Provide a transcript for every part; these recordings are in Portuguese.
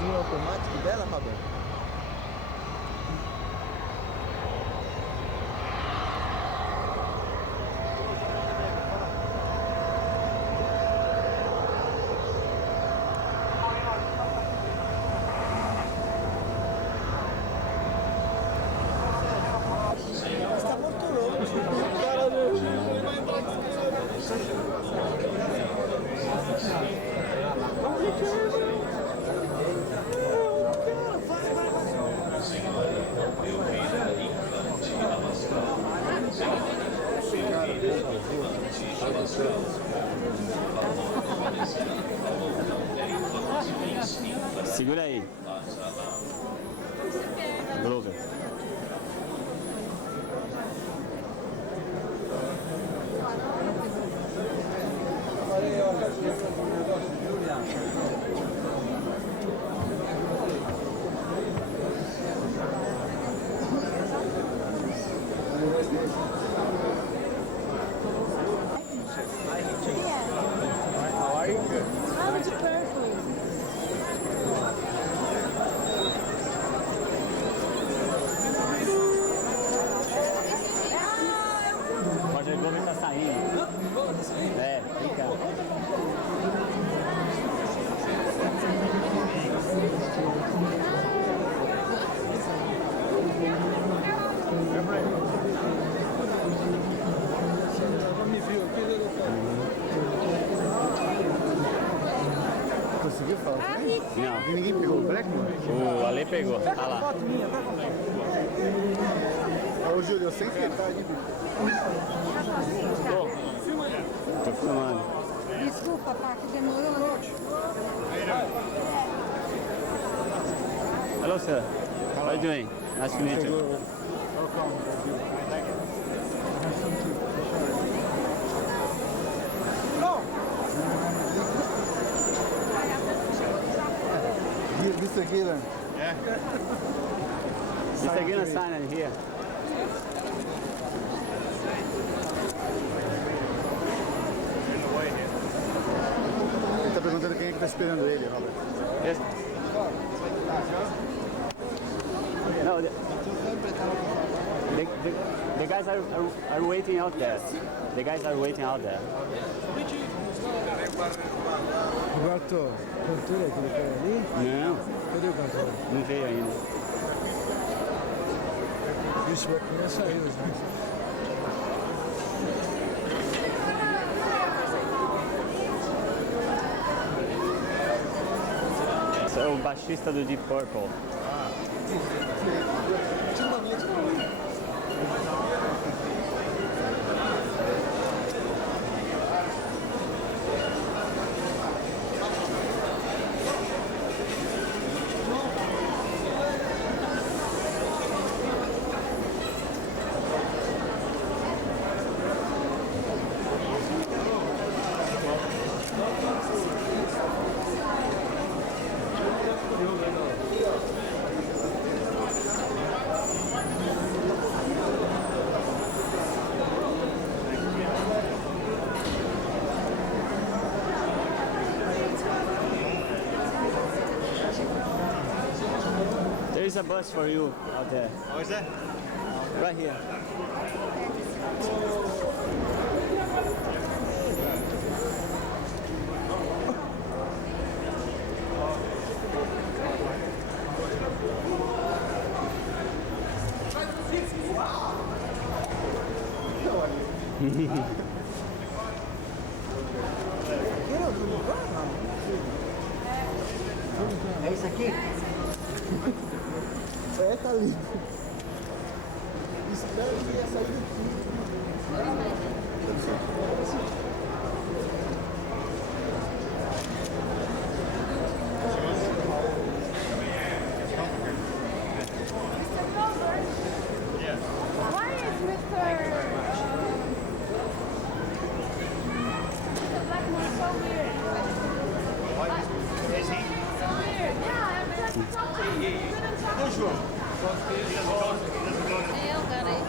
motorzinho automático dela, Robert? Está muito louco. Segura aí. Glover. How are you? Oh, it's perfect. O Roger Glover tá saindo. É, fica. Ela me viu aqui, conseguiu falar? Não, Ninguém pegou o Blackmore? o Ale pegou. Tá lá. Foto minha, tá com Ô Júlio, eu sem piedade. Tô filmando. Desculpa, pá, que demorou. Hello, sir. How are you doing? Nice to meet you. Mr. Gillen. Mr. Gillen sign here. Ele tá perguntando quem é que tá esperando ele, Robert. Yes. No, the guys are waiting out there. The guys are waiting out there. Roberto, cantor aquele cara ali? Não, Cadê o cantor? não veio ainda. Isso, vai começar aí, né? Esse é o baixista do Deep Purple. There is a bus for you out there. What is that? Right here. É isso aqui? É, tá ali. Espero que ia sair daqui. Why is Mr. Blackmore so weird? Is he? So weird. Yeah, I'm trying to talk to him. Couldn't talk to him. É, o cara aí.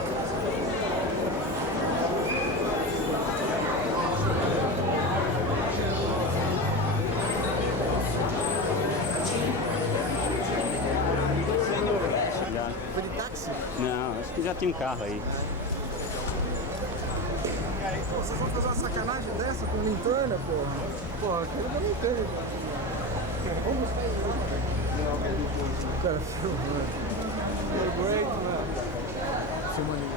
já tinha um carro aí. Vocês vão fazer uma sacanagem dessa com linterna, porra? Porra, aquele da linterna. Vamos sair. Cara, filmando. Great, mano. Filmando.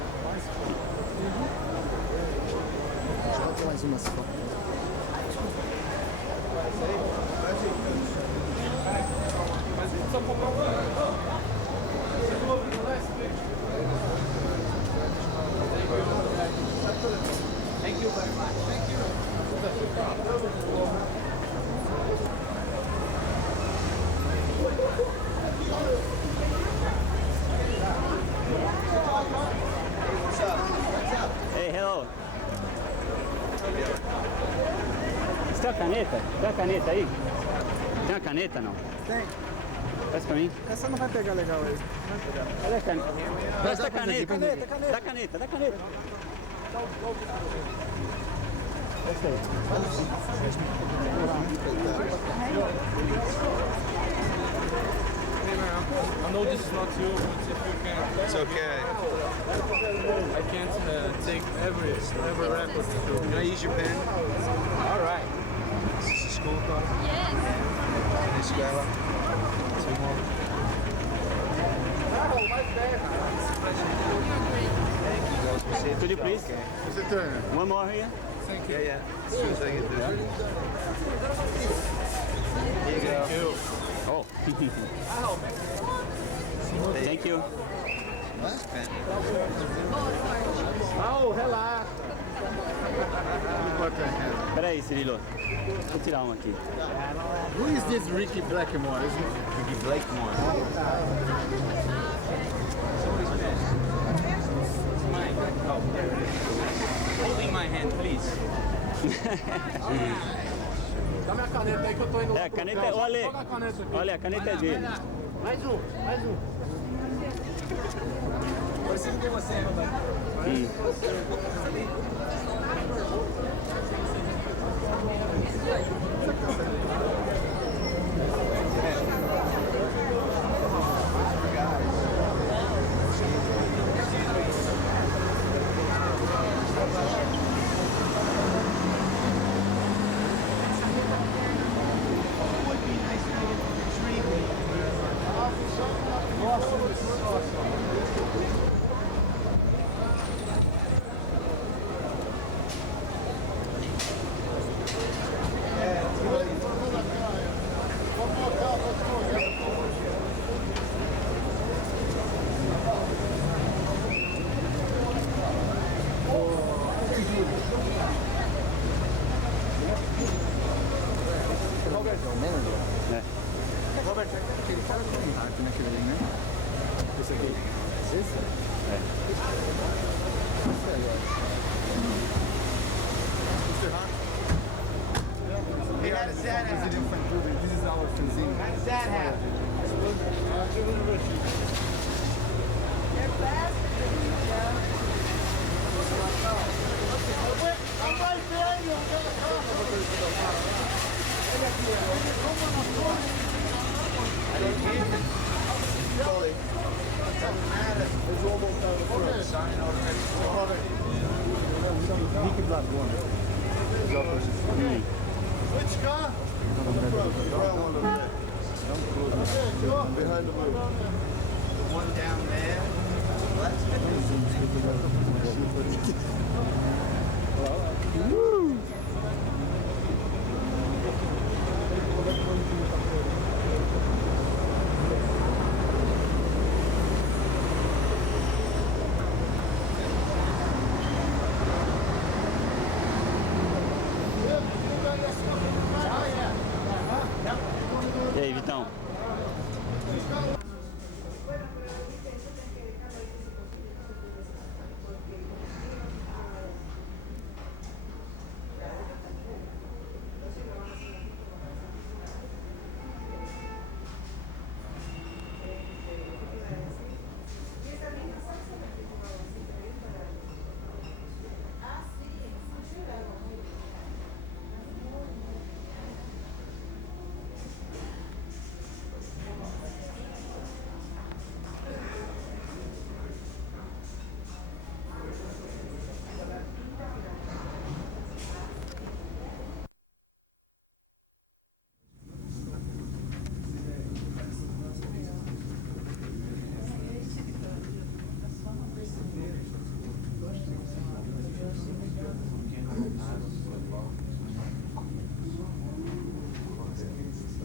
Bota mais uma só. Mas ele só comprou uma. Thank you very much. Thank you. Hey, hello. Você tem uma caneta? Tem uma caneta aí? Tem uma caneta não? Tem. Presta pra mim. Essa não vai pegar legal aí. Cadê a caneta? Presta a caneta. Caneta, caneta. Dá caneta, dá caneta. Essa aí. I know this is not you, but if you can, It's okay. I can't take every record. Can I use your pen? All right. Is this a school car? Yes. Any escola? Two more. Could you please? Você Turner. One more here. Yeah, yeah. As soon as I get there. Here you go. Oh. Thank you. This pen. Oh, relaxa. Pera aí, Cirilo. Vou tirar uma aqui. Who is this Ricky Blackmore? Ricky Blakemore. Holding my hand, please. Dá minha caneta aí que eu tô indo lá. É, a caneta é. Olha, Joga a caneta aqui. olha, a caneta é dele. Mais um. Parecido com você, Roberto. Robert, aquele cara tem um hack naquele ali, né? Esse aqui. Esse? É. Esse aí, ó. Mr. Hart. Hey, how does that happen? Brazilian fan club. This is our fanzine. How does that happen? Ricky Blackmore. Which car? Behind the wheel. One down there. E aí, Vitão?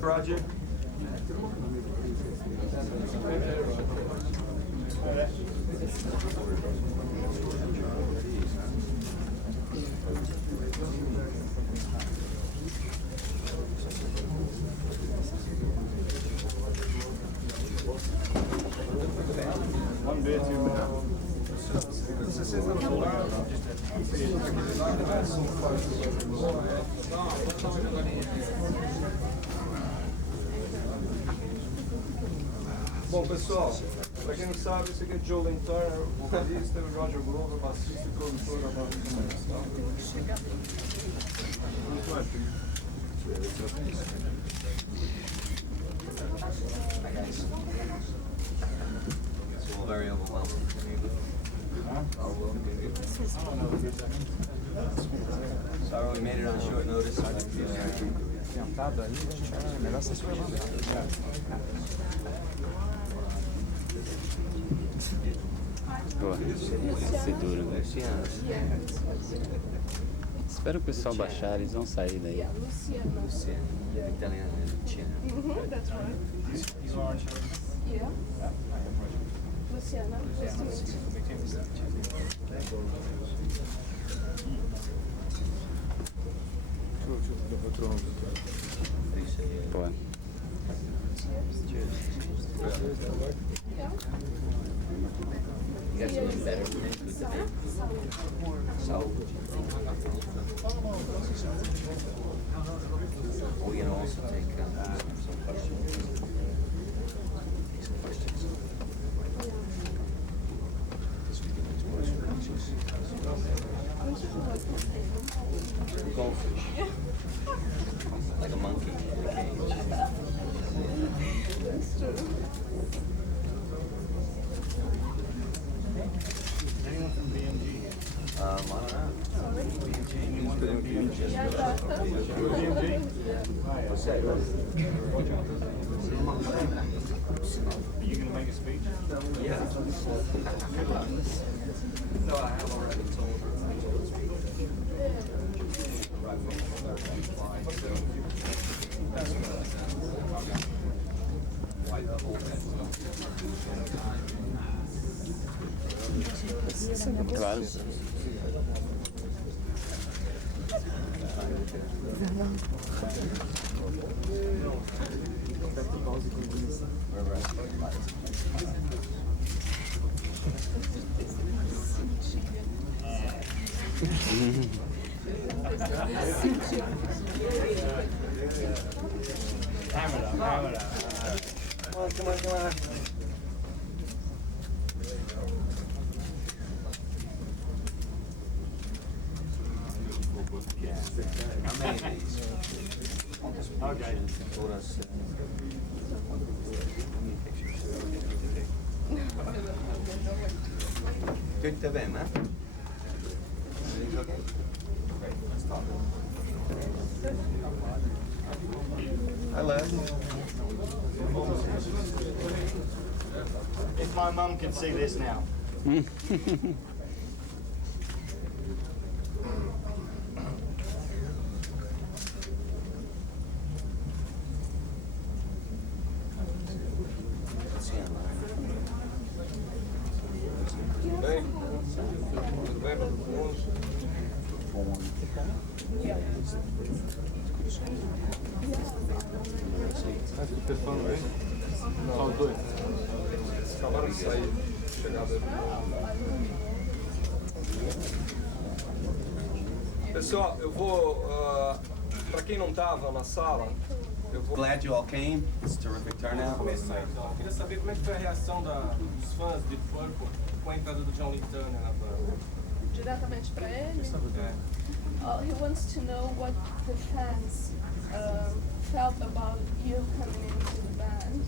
Project. One beer, 2 minutes. Bom, pessoal, pra quem não sabe, esse aqui é Joe Lane Turner, vocalista, e o Roger Glover, baixista e produtor da banda de música. It's all very overwhelming. Sorry we made it on short notice. Sentado aí, é melhor se esperar. Pô, vai ser duro, velho. Espero o pessoal baixar, eles vão sair daí. Yeah, Luciano. Italiano, Luciano. That's right. Yeah. Luciana, nice to meet Pô, You guys look better than me. So, we can also take some questions. Some questions. Goldfish. Like a monkey in a cage. That's true. Anyone from BMG? I don't know. Anyone from BMG? Yeah, that. BMG? What's that? Are you gonna make a speech? Yeah. No, I have already told her. claro. Come on. How many of these? Okay. Told us. How many pictures? Good to them, huh? Everything's okay? Great, let's talk. Hi, Les. If my mum can see this now. Let's see online. Bem, tudo bem, para todos? Acho que o telefone bem? Só os dois. Acabaram de sair, chegada. Pessoal, eu vou, para quem não estava na sala, eu vou... Glad you all came. It's a terrific turnout. Começar então. Eu queria saber como é que foi a reação dos fãs de Purple com a entrada do John Lee Turner na banda. Diretamente para ele. É. He wants to know what the fans felt about you coming into the band.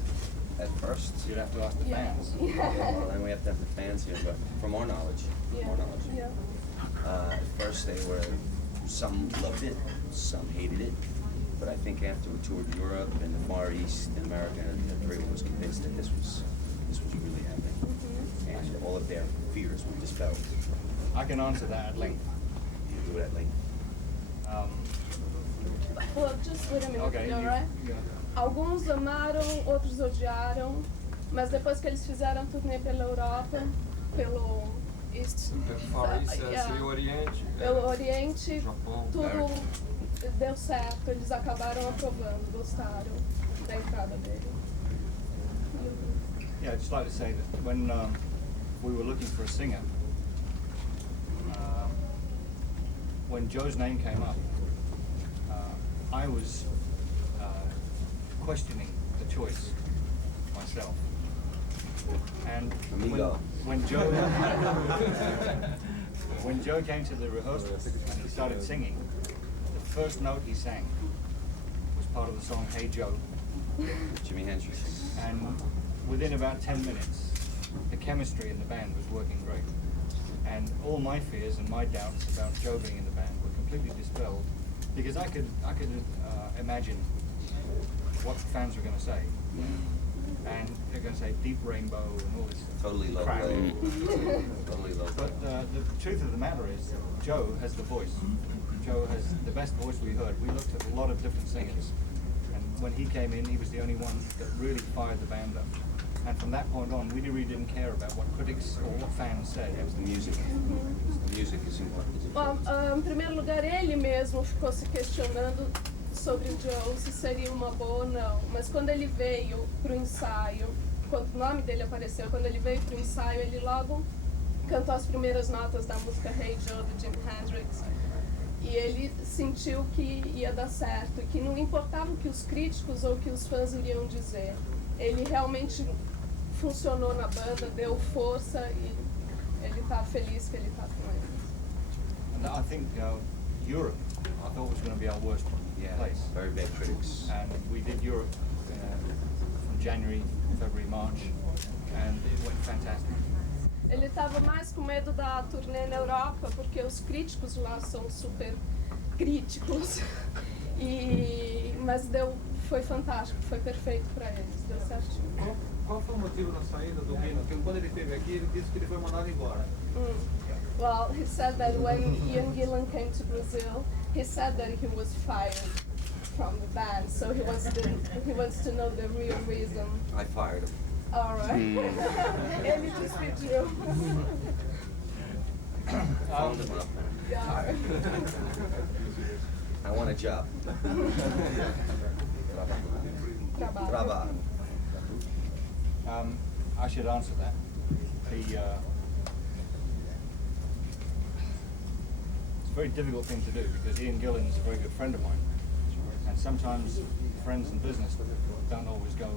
At first, You'd have to ask the Yeah. fans. well, then we have to have the fans here, but from our knowledge, Yeah. At first they were, some loved it, some hated it, but I think after we toured Europe and the Far East and America, everyone was convinced that this was really happening, and all of their fears were dispelled. I can answer that at length. You do that, like, Well, just wait a minute, Okay, alright? Alguns amaram, outros odiaram, mas depois que eles fizeram a turnê pela Europa, pelo East, Far East, yeah, seria o Oriente. pelo Oriente, Japão, tudo deu certo, eles acabaram aprovando, gostaram da entrada dele. Yeah, I'd just like to say that when we were looking for a singer, when Joe's name came up, I was questioning the choice myself. And Amigo. when Joe came to the rehearsals and he started singing, the first note he sang was part of the song Hey Joe. Jimi Hendrix. And within about 10 minutes, the chemistry in the band was working great. And all my fears and my doubts about Joe being in the band were completely dispelled, because I could imagine what the fans were going to say. And they're going to say Deep Rainbow and all this Totally low crap. grade. Totally low grade. But the truth of the matter is, Joe has the voice. Joe has the best voice we heard. We looked at a lot of different singers, and when he came in, he was the only one that really fired the band up. And from that point on, we really didn't care about what critics or what fans said. It was the music. The music is important. Bom, em primeiro lugar, ele mesmo ficou se questionando sobre o Joe, se seria uma boa ou não. Mas quando ele veio pro ensaio, quando o nome dele apareceu, quando ele veio pro ensaio, ele logo cantou as primeiras notas da música Hey Joe, do Jimi Hendrix. E ele sentiu que ia dar certo, e que não importava o que os críticos ou o que os fãs iriam dizer. Ele realmente funcionou na banda, deu força e ele está feliz que ele está com eles. And I think Europe, I thought was going to be our worst place. Very bad critics. And we did Europe from January, February, March, and it went fantastic. Ele estava mais com medo da turnê na Europa, porque os críticos lá são super críticos. Mas foi fantástico, foi perfeito para eles, deu certinho. Qual foi o motivo da saída do Gino? Porque quando ele esteve aqui, ele disse que ele foi mandado embora. Well, he said that when Ian Gillan came to Brazil, he said that he was fired from the band, so he wants to know the real reason. I fired him. All right. Ele despediu. Phoned him up. Yeah. I want a job. Trabalho. Trabalho. I should answer that. It's a very difficult thing to do, because Ian Gillan is a very good friend of mine, and sometimes friends and business don't always go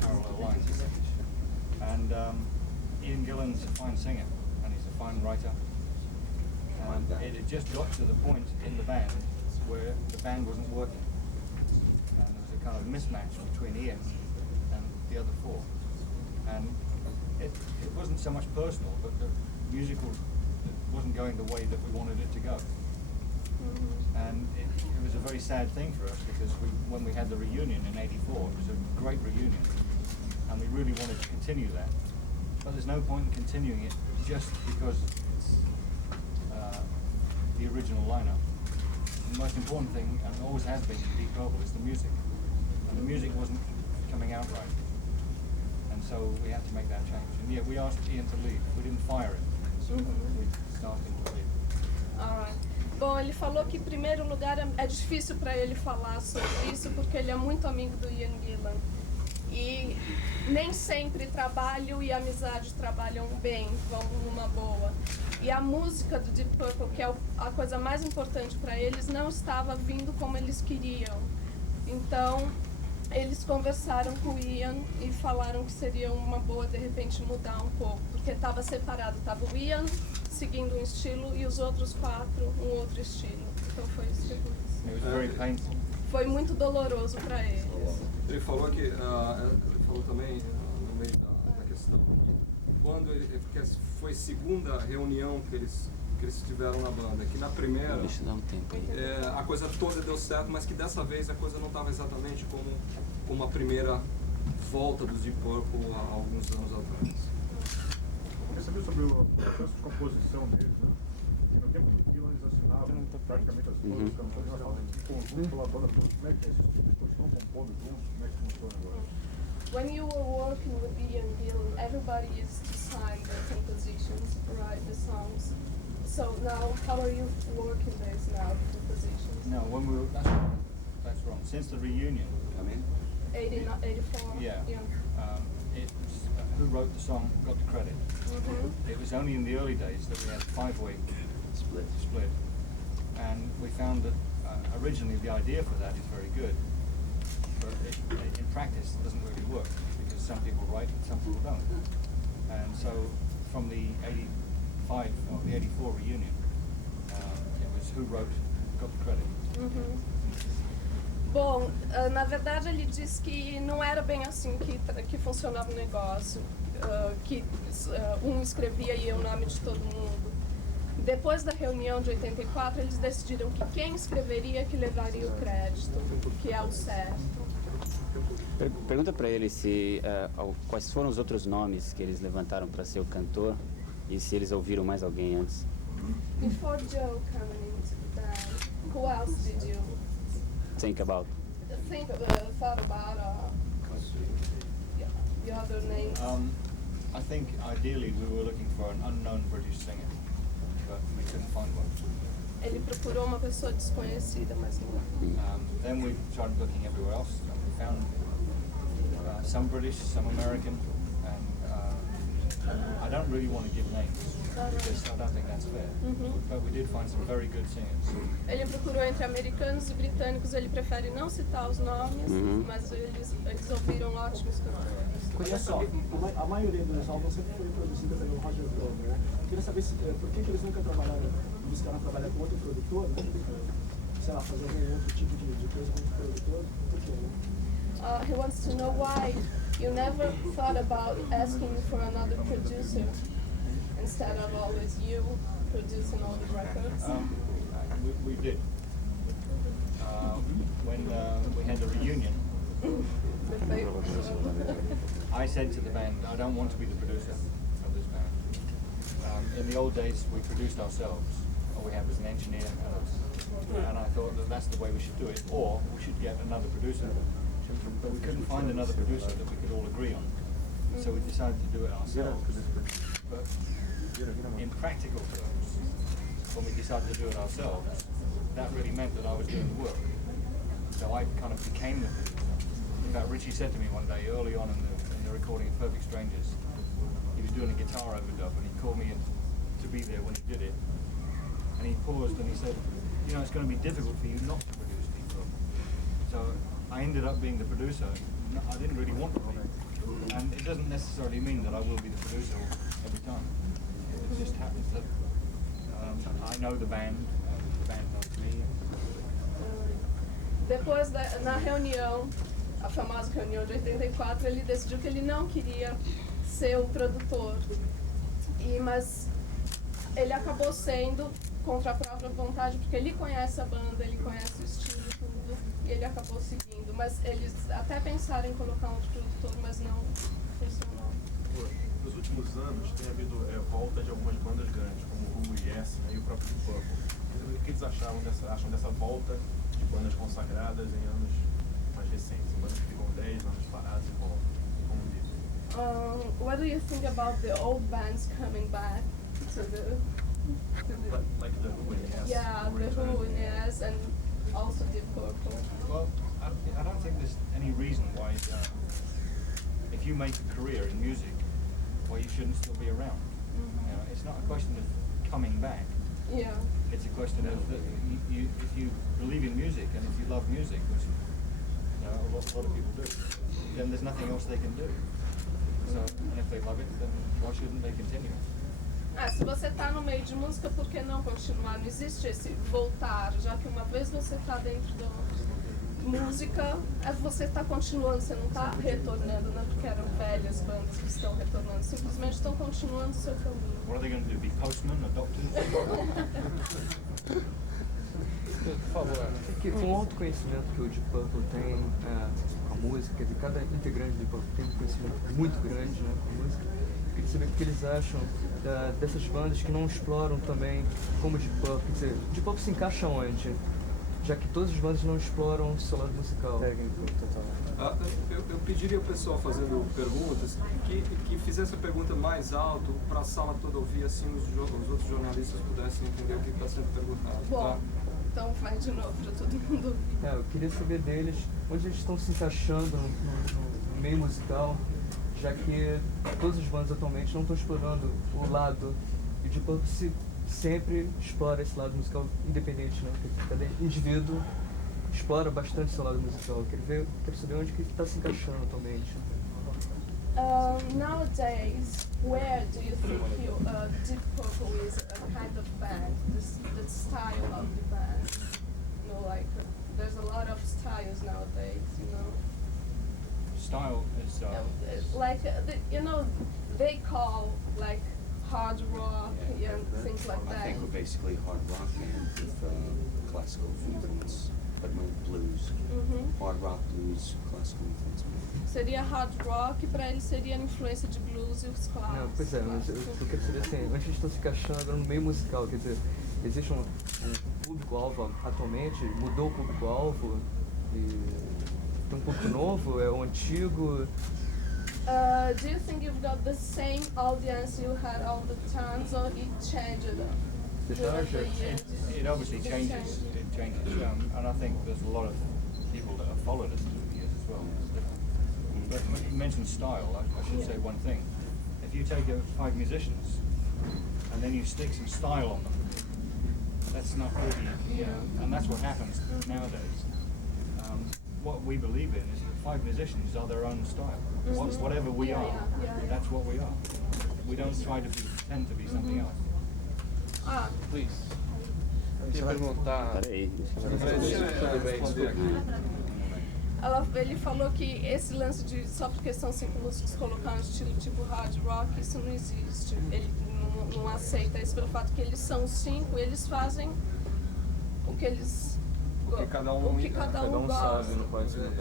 parallel lines. And Ian Gillan's a fine singer, and he's a fine writer. And it had just got to the point in the band where the band wasn't working, and there was a kind of mismatch between Ian and the other four. And it wasn't so much personal, but the musical wasn't going the way that we wanted it to go. And it was a very sad thing for us, because when we had the reunion in '84, it was a great reunion, and we really wanted to continue that. But there's no point in continuing it just because it's the original lineup. The most important thing, and always has been in Deep Purple, is the music. And the music wasn't coming out right. And so we had to make that change. And yeah, we asked Ian to leave. We didn't fire him. So we started him to leave. Alright. Bom, ele falou que, em primeiro lugar, é difícil para ele falar sobre isso, porque ele é muito amigo do Ian Gillan. E nem sempre trabalho e amizade trabalham bem, vão numa boa. E a música do Deep Purple, que é a coisa mais importante para eles, não estava vindo como eles queriam. Então, eles conversaram com o Ian e falaram que seria uma boa, de repente, mudar um pouco. Porque estava separado, estava o Ian seguindo um estilo e os outros quatro um outro estilo. Então foi isso que aconteceu. It was very painful. Foi muito doloroso para eles. Ele falou que, ele falou também no meio da questão que quando porque foi a segunda reunião que eles tiveram na banda, que na primeira a coisa toda deu certo, mas que dessa vez a coisa não estava exatamente como a primeira volta dos Deep Purple há alguns anos atrás. Eu queria saber sobre o processo de composição deles, né? E no tempo do Gillan eles assinavam praticamente as Uhum. Conjunto, a banda, como é que é isso? Depois estão compondo juntos, como é que funciona agora? When you were working with Ian Gillan, everybody used to sign the compositions, write the songs. So now, how are you working this now, the compositions? No, when we were, that's wrong. Since the reunion, Come in? 84? Yeah. Yeah. It was, who wrote the song got the credit. Mm-hmm. It was only in the early days that we had a 5-way Split. and we found that originally the idea for that is very good, but in practice it doesn't really work because some people write and some people don't. And so from the 85 or the 84 reunion, it was who wrote got the credit. Uhum. Bom, na verdade ele disse que não era bem assim que funcionava o negócio, que um escrevia e ia o nome de todo mundo. Depois da reunião de 84, eles decidiram que quem escreveria que levaria o crédito, que é o certo. Pergunta para ele se quais foram os outros nomes que eles levantaram para ser o cantor e se eles ouviram mais alguém antes. Before Joe coming into the band, who else did you Think about. thought about the other names? I think ideally we were looking for an unknown British singer, but we couldn't find one. Ele procurou uma pessoa desconhecida, mas não. Then we started looking everywhere else, and we found some British, some American, and I don't really want to give names because I don't think that's fair. But we did find some very good singers. Ele procurou entre americanos e britânicos, ele prefere não citar os nomes, mas eles ouviram ótimos cantores. Olha só, a maioria dos álbuns sempre foi produzida pelo Roger Glover, né? Eu queria saber por que eles nunca trabalharam, buscaram trabalhar com outro produtor, né? Sei lá, fazer algum outro tipo de coisa com outro produtor, por quê, né? He wants to know why you never thought about asking for another producer instead of always you producing all the records. We did. When we had the reunion, I said to the band, I don't want to be the producer of this band. In the old days, we produced ourselves. All we had was an engineer and us. And I thought that that's the way we should do it, or we should get another producer. But we couldn't find another producer that we could all agree on. So we decided to do it ourselves. But in practical terms, when we decided to do it ourselves, that really meant that I was doing the work. So I kind of became the producer. In fact, Richie said to me one day early on in the recording of Perfect Strangers, he was doing a guitar overdub and he called me in to be there when he did it. And he paused and he said, you know, it's going to be difficult for you not to produce people. So I ended up being the producer. I didn't really want to be. And it doesn't necessarily mean that I will be the producer every time. It just happens that I know the band knows me. Depois na reunião, a famosa reunião de 84, ele decidiu que ele não queria ser o produtor. Mas ele acabou sendo contra a própria vontade, porque ele conhece a banda, ele conhece o estilo e tudo, e ele acabou seguindo. Mas eles até pensaram em colocar um outro produtor, mas não funcionou. Nos últimos anos tem havido volta de algumas bandas grandes, como o Who, Yes, né, e o próprio Deep Purple. O que eles acham dessa volta de bandas consagradas em anos mais recentes? Bandas que ficam 10 anos paradas e voltam, como disso. What do you think about the old bands coming back to the like the Who and Yes? yeah, the Who and Yes, and also Deep Purple? Well, I don't think there's any reason why, if you make a career in music, why you shouldn't still be around. You know, it's not a question of coming back. Yeah. It's a question of that if you believe in music and if you love music, which you know, a lot of people do, then there's nothing else they can do. So, and if they love it, then why shouldn't they continue? Se você tá no meio de música, por que não continuar? Não existe esse voltar, já que uma vez você tá dentro da música, você tá continuando, você não tá retornando, não é porque eram velhas bandas que estão retornando, simplesmente estão continuando o seu caminho. What are they going to do? Be postmen or doctors? Por favor. Que com o autoconhecimento que o Deep Purple tem com a música, quer dizer, cada integrante do Deep Purple tem um conhecimento muito grande, né, com a música. Eu queria queria saber o que eles acham dessas bandas que não exploram também como Deep Purple. Quer dizer, Deep Purple se encaixa onde? Já que todas as bandas não exploram o seu lado musical. Eu pediria ao pessoal fazendo perguntas que fizesse a pergunta mais alto para a sala toda ouvir, assim os outros jornalistas pudessem entender o que está sendo perguntado. Bom, Tá? então vai de novo para todo mundo ouvir. Eu queria saber deles onde eles estão se encaixando no meio musical, já que todas as bandas atualmente não estão explorando o lado, e o Deep Purple sempre explora esse lado musical independente, né? Cada indivíduo explora bastante seu lado musical. Quero saber onde que está se encaixando atualmente. Nowadays, where do you think Deep Purple is a kind of band? The style of the band? You know, like there's a lot of styles nowadays. You know. Style is They call like hard rock and things like I that. think we're basically hard rock band with classical influence, but no blues. Hard rock, blues, classical influence. Seria hard rock, para ele seria a influência de blues e os clássicos. Não, pois é, mas eu quero saber assim, onde eles estão se encaixando agora no meio musical, quer dizer, existe um público-alvo atualmente, mudou o público-alvo, tem um público novo, é o antigo. Do you think you've got the same audience you had all the times, or it changed? It obviously changes. It changes, and I think there's a lot of people that have followed us through the years as well. But when you mentioned style, I should say one thing. If you take 5 musicians and then you stick some style on them, that's not really, and that's what happens nowadays. What we believe in is that 5 musicians are their own style. Whatever we are, that's what we are. We don't try to pretend to be something else. Please. Queria perguntar. Ele falou que esse lance de só porque são 5 músicos colocar um estilo tipo hard rock, isso não existe. Ele não aceita isso pelo fato que eles são 5 e eles fazem o que eles O que cada um gosta. sabe, não pode ser.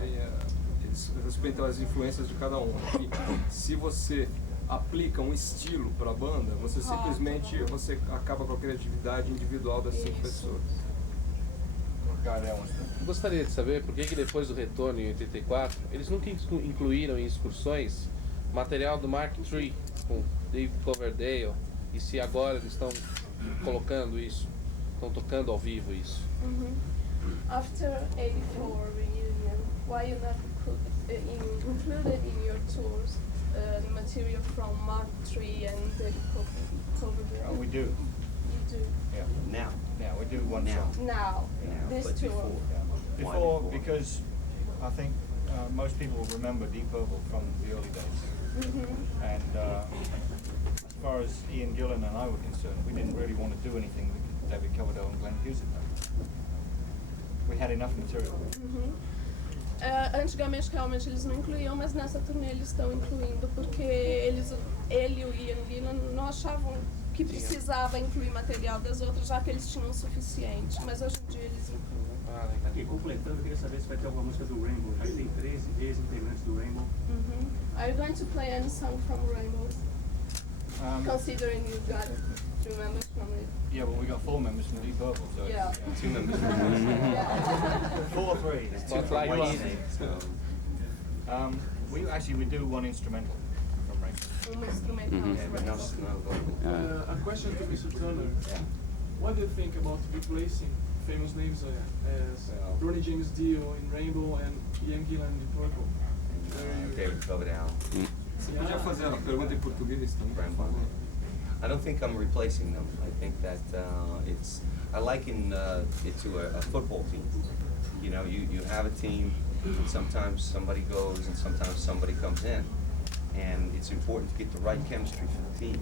Eles respeitam as influências de cada um. E se você aplica um estilo para a banda, você simplesmente acaba com a criatividade individual das 5 pessoas. Gostaria de saber por que depois do retorno em 84, eles nunca incluíram em excursões material do Mark III com Dave Coverdale, e se agora eles estão colocando isso, estão tocando ao vivo isso. After 84 reunion, why you not included in your tours material from Mark III and Dave Coverdale? Oh, we do. You do? Yeah. Now. Yeah, we do one song. Now. This but tour. Before, because I think most people will remember Deep Purple from the early days. And as far as Ian Gillan and I were concerned, we didn't really want to do anything with David Coverdale and Glenn Hughes. We had enough material. Antigamente realmente eles não incluíam, mas nessa turnê eles estão incluindo, porque ele e o Ian Gillan não achavam que precisava incluir material das outras, já que eles tinham o suficiente, mas hoje em dia eles incluem. Aqui, completando, eu queria saber se vai ter alguma música do Rainbow, já que tem 13 ex-integrantes do Rainbow. Are you going to play any song from Rainbow? Considering you got 2 members from it. Yeah, well, we got 4 members from Deep Purple, so Yeah. it's, 2 members. 4, 3. Spotlight White easy. Snake, so. We do one instrumental from Rainbow. Instrumental from Rainbow. A question to Mr. Turner. What do you think about replacing famous names as Ronnie James Dio in Rainbow and Ian Gillan in Deep Purple? David Coverdale. Você podia fazer a pergunta em português também? I don't think I'm replacing them. I think that I liken it to a football team. You know, you have a team, and sometimes somebody goes and sometimes somebody comes in. And it's important to get the right chemistry for the team.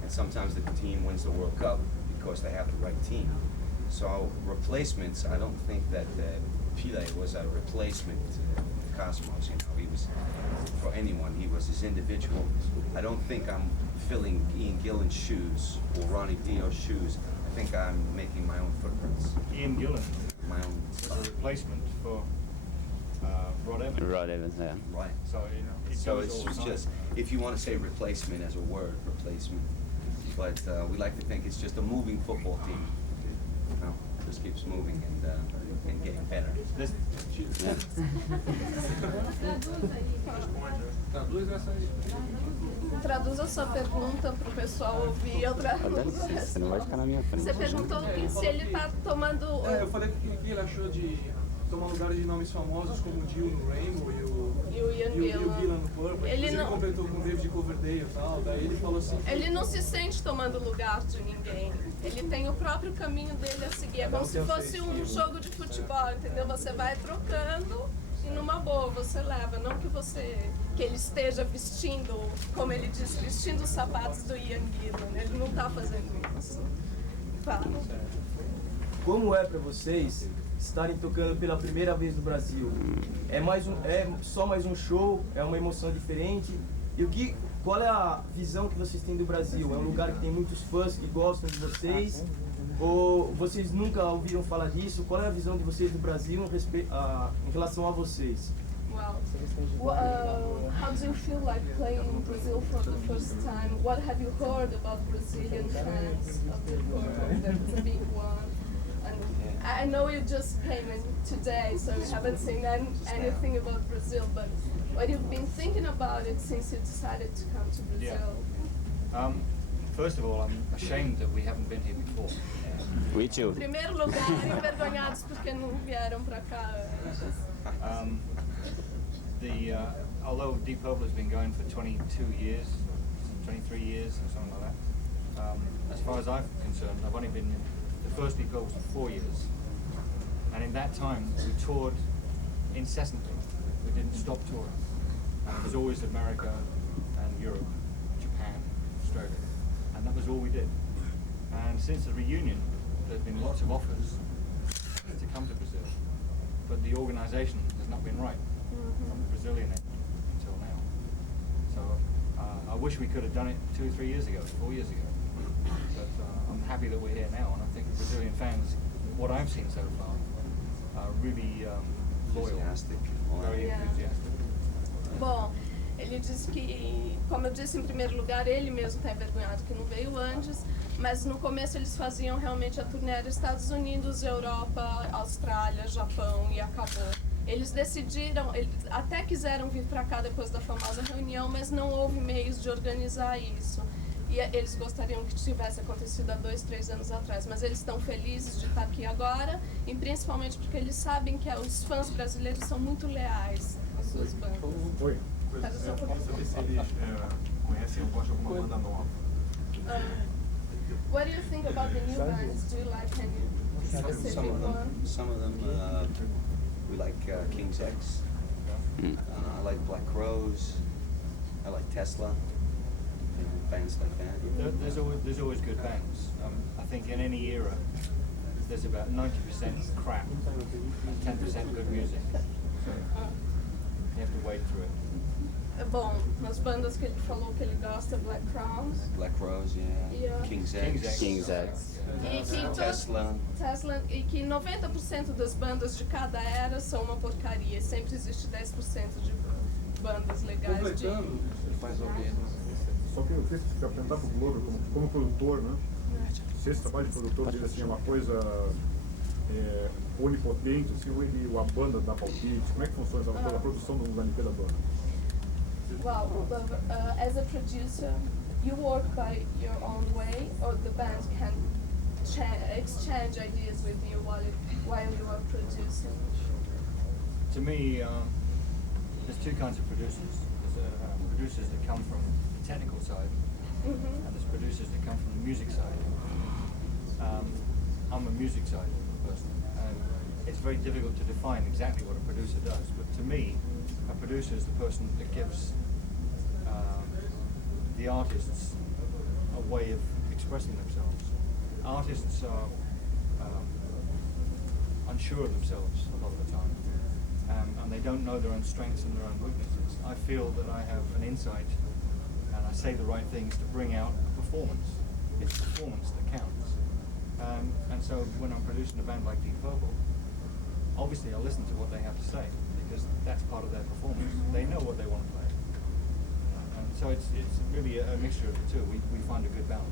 And sometimes the team wins the World Cup because they have the right team. So replacements, I don't think that Pele was a replacement to Cosmos. You know, he was, for anyone, he was his individual. I don't think I'm filling Ian Gillan's shoes or Ronnie Dio's shoes. I think I'm making my own footprints. Ian Gillan My own was a replacement for Rod Evans. Rod Evans, yeah. Right. So you know, it So goes it's all the time. just, if you want to say replacement as a word, replacement. But we like to think it's just a moving football team. You know, just keeps moving and getting better. This, Yeah. Traduz essa aí. Traduza sua pergunta para o pessoal ouvir. Dá licença, você não vai ficar na minha frente. Você perguntou se ele está tomando. Eu falei o que ele achou de tomar lugar de nomes famosos como o Dio no Rainbow E o Ian e o Gillan. Gillan no Purple. Ele Ele não- completou com o David Coverdale e tal. Daí ele falou assim. Ele não se sente tomando lugar de ninguém. Ele tem o próprio caminho dele a seguir. É como se fosse um jogo de futebol, entendeu? Você vai trocando e numa boa você leva. Não que ele esteja vestindo, como ele diz, vestindo os sapatos do Ian Gillan. Ele não está fazendo isso. Fala. Como é para vocês estarem tocando pela primeira vez no Brasil? É só mais um show? É uma emoção diferente? E qual é a visão que vocês têm do Brasil? É um lugar que tem muitos fãs que gostam de vocês? Ou vocês nunca ouviram falar disso? Qual é a visão de vocês do Brasil em relação a vocês? Wow. How do you feel like playing in Brazil for the first time? What have you heard about Brazilian fans of the Purple? That's a big one. And I know you just came in today, so you haven't seen anything about Brazil, but what you've been thinking about it since you decided to come to Brazil? Yeah. First of all, I'm ashamed that we haven't been here before. We too. Em primeiro lugar, envergonhados porque não vieram para cá antes. Although Deep Purple has been going for 22 years, 23 years, or something like that, as far as I'm concerned, I've only been in the first Deep Purple for 4 years. And in that time, we toured incessantly. We didn't stop touring. And it was always America and Europe, Japan, Australia. And that was all we did. And since the reunion, there's been lots of offers to come to Brazil. But the organisation has not been right from the Brazilian end until now. So I wish we could have done it 2 or 3 years ago, 4 years ago. But I'm happy that we're here now, and I think the Brazilian fans, what I've seen so far, are really loyal, very enthusiastic. Bom, ele disse que, como eu disse em primeiro lugar, ele mesmo está envergonhado que não veio antes, mas no começo eles faziam realmente a turnê dos Estados Unidos, Europa, Austrália, Japão e acabou. Eles decidiram, eles até quiseram vir para cá depois da famosa reunião, mas não houve meios de organizar isso. E eles gostariam que tivesse acontecido há 2, 3 anos atrás, mas eles estão felizes de estar aqui agora, e principalmente porque eles sabem que os fãs brasileiros são muito leais às suas bandas. Oi. Eu queria saber se eles conhecem ou gostam de alguma banda nova. What do you think about the new bands? Do you like any specific one? Some of them, we like King's X. I like Black Crowes. I like Tesla. You know, bands like that. There's always good bands. I think in any era, there's about 90% crap and 10% good music. So you have to wade through it. Bom, nas bandas que ele falou que ele gosta, Black Crowes. Black Rose, yeah. King's X. King's X. E que Tesla. E que 90% das bandas de cada era são uma porcaria. Sempre existe 10% de bandas legais. Completando, mais ou menos. Só que eu queria perguntar pro Glover, como produtor, né? Se esse trabalho de produtor dele assim, é uma coisa onipotente, assim, ou a banda dá palpite, como é que funciona a produção do LP da banda? Well, as a producer, you work by your own way, or the band can exchange ideas with you while you are producing? To me, there's two kinds of producers. There's producers that come from the technical side, and there's producers that come from the music side. I'm a music side person, and it's very difficult to define exactly what a producer does, but to me, a producer is the person that gives the artists a way of expressing themselves. Artists are unsure of themselves a lot of the time, and they don't know their own strengths and their own weaknesses. I feel that I have an insight, and I say the right things to bring out a performance. It's performance that counts. And so when I'm producing a band like Deep Purple, obviously I listen to what they have to say, because that's part of their performance. They know what they want to play. And so it's really a mixture of the two. We find a good balance.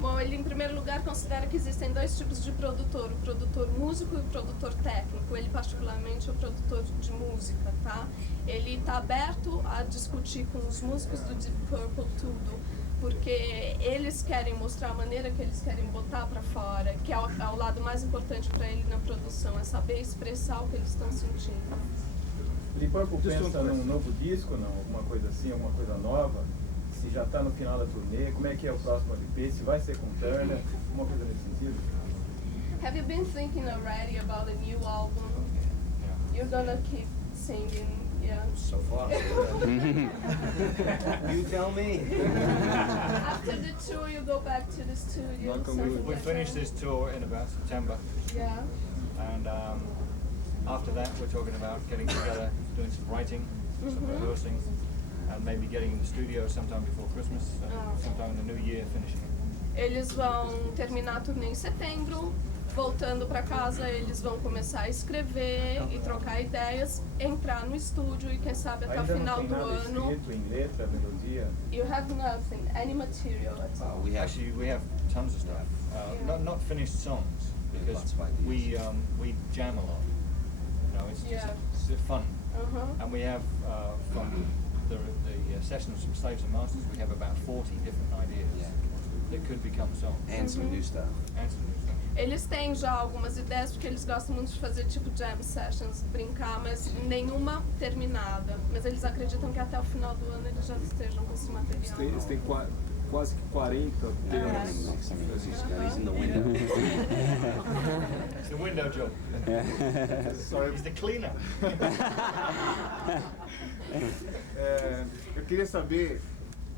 Bom, ele em primeiro lugar considera que existem dois tipos de produtor, o produtor músico e o produtor técnico. Ele particularmente é o produtor de música, tá? Ele está aberto a discutir com os músicos do Deep Purple tudo, porque eles querem mostrar a maneira que eles querem botar para fora, que é o lado mais importante para ele na produção, é saber expressar o que eles estão sentindo. O Deep Purple pensa num novo disco, não? Alguma coisa assim, alguma coisa nova? Se já está no final da turnê, como é que é o próximo LP? Se vai ser com Turner, alguma coisa nesse sentido? Have you been thinking already about a new album? You're gonna keep singing, yeah? So far. You tell me. After the tour, you go back to the studio. We finished this tour in about September. Yeah. And after that, we're talking about getting together, doing some writing, some rehearsing, and maybe getting in the studio sometime before Christmas, sometime in the new year, finishing it. Eles vão terminar a turnê em setembro, voltando para casa eles vão começar a escrever e trocar ideias, entrar no estúdio e quem sabe até o final do ano. Escrito em letra, melodia? You have nothing, any material at all. We have tons of stuff. Not finished songs because we jam a lot. You know, it's fun. And we have from the sessions from Slaves and Masters, we have about 40 different ideas that could become songs. And some new stuff. And some new stuff. Eles têm já algumas ideias porque eles gostam muito de fazer tipo jam sessions, brincar, mas nenhuma terminada. Mas eles acreditam que até o final do ano eles já estejam com esse material. Eles têm quase que 40 temas. He's in the window. It's the window job. Sorry. He's the cleaner. Eu queria saber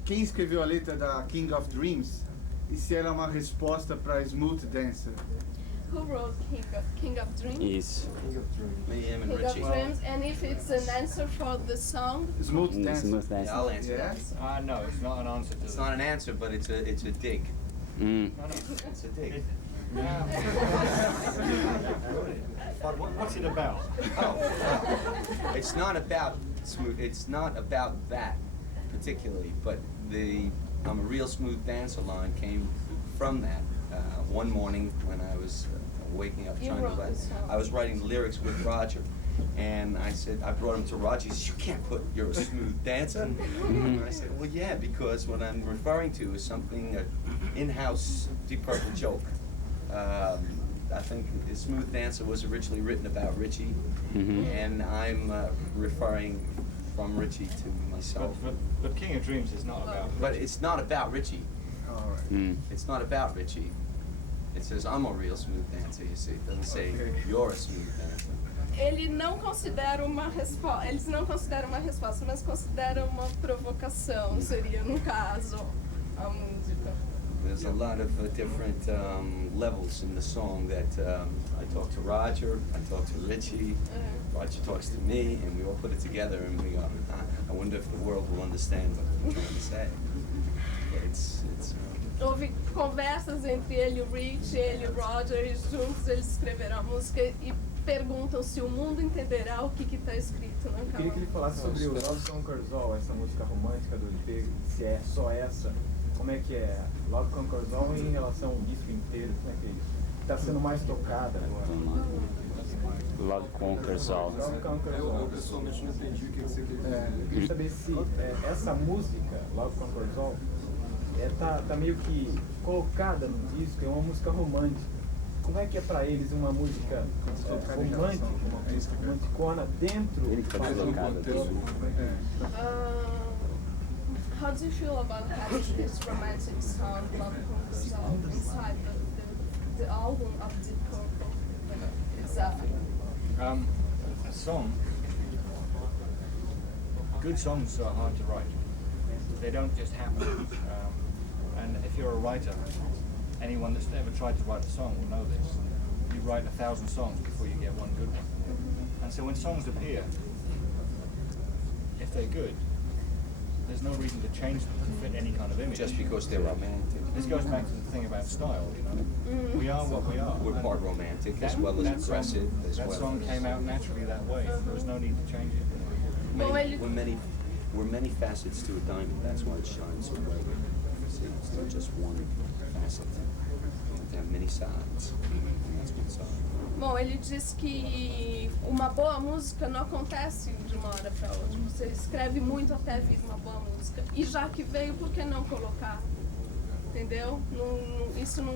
quem escreveu a letra da King of Dreams e se ela é uma resposta para Smooth Dancer. Who wrote King of Dreams? Isso. Me, him, and King Richie. of Dreams, and if it's an answer for the song? Smooth Dancer. Smooth Dancer. Yeah, I'll answer that. No, it's not an answer to It's not an answer, but it's a dig. Mm. No, It's a dig. But what's it about? It's not about smooth. It's not about that particularly, but I'm a real smooth dancer line came from that. One morning when I was waking up trying to write, I was writing lyrics with Roger, and I brought him to Roger. He said, "You can't put you're a smooth dancer." And I said, "Well, yeah, because what I'm referring to is something in-house Deep Purple joke." I think the Smooth Dancer was originally written about Richie, and I'm referring from Richie to myself. But King of Dreams is not about Richie. But it's not about Richie. All right. It's not about Richie. It says I'm a real smooth dancer, you see. It doesn't say you're a smooth dancer. Ele não considera uma resposta, eles não consideram uma resposta, mas consideram uma provocação, seria no caso a música. There's a lot of different levels in the song that I talk to Roger, I talk to Richie, Roger talks to me, and we all put it together and we go, I wonder if the world will understand what I'm trying to say. But it's Houve conversas entre ele e o Rich, ele e o Roger, e juntos eles escreveram a música e perguntam se o mundo entenderá o que está escrito na Eu queria que ele falasse sobre o Love Conquers All, essa música romântica do LP, se é só essa, como é que é Love Conquers All em relação ao disco inteiro, como é que é isso? Está sendo mais tocada agora. Love Conquers All. Love Conquers All. Eu pessoalmente não entendi o que você queria dizer. Eu queria saber se essa música, Love Conquers All, tá meio que colocada no disco, é uma música romântica. Como é que é pra eles uma música romântica, romanticona dentro do contexto? How do you feel about having this romantic song, Love Conquers All, inside the album of Deep Purple? Exactly. A song. Good songs are hard to write. They don't just happen. And if you're a writer, anyone that's ever tried to write a song will know this. You write 1,000 songs before you get one good one. And so when songs appear, if they're good, there's no reason to change them to fit any kind of image. just because they're romantic. this goes back to the thing about style, you know. We are what we are. We're part romantic as well as aggressive as well. That song came out naturally that way. There was no need to change it. We're many facets to a diamond. That's why it shines so bright. See, it's not just one facet. You have to have many sides. And that's one side. Bom, ele diz que uma boa música não acontece de uma hora para outra. Você escreve muito até vir uma boa música. E já que veio, por que não colocar? Entendeu? Isso não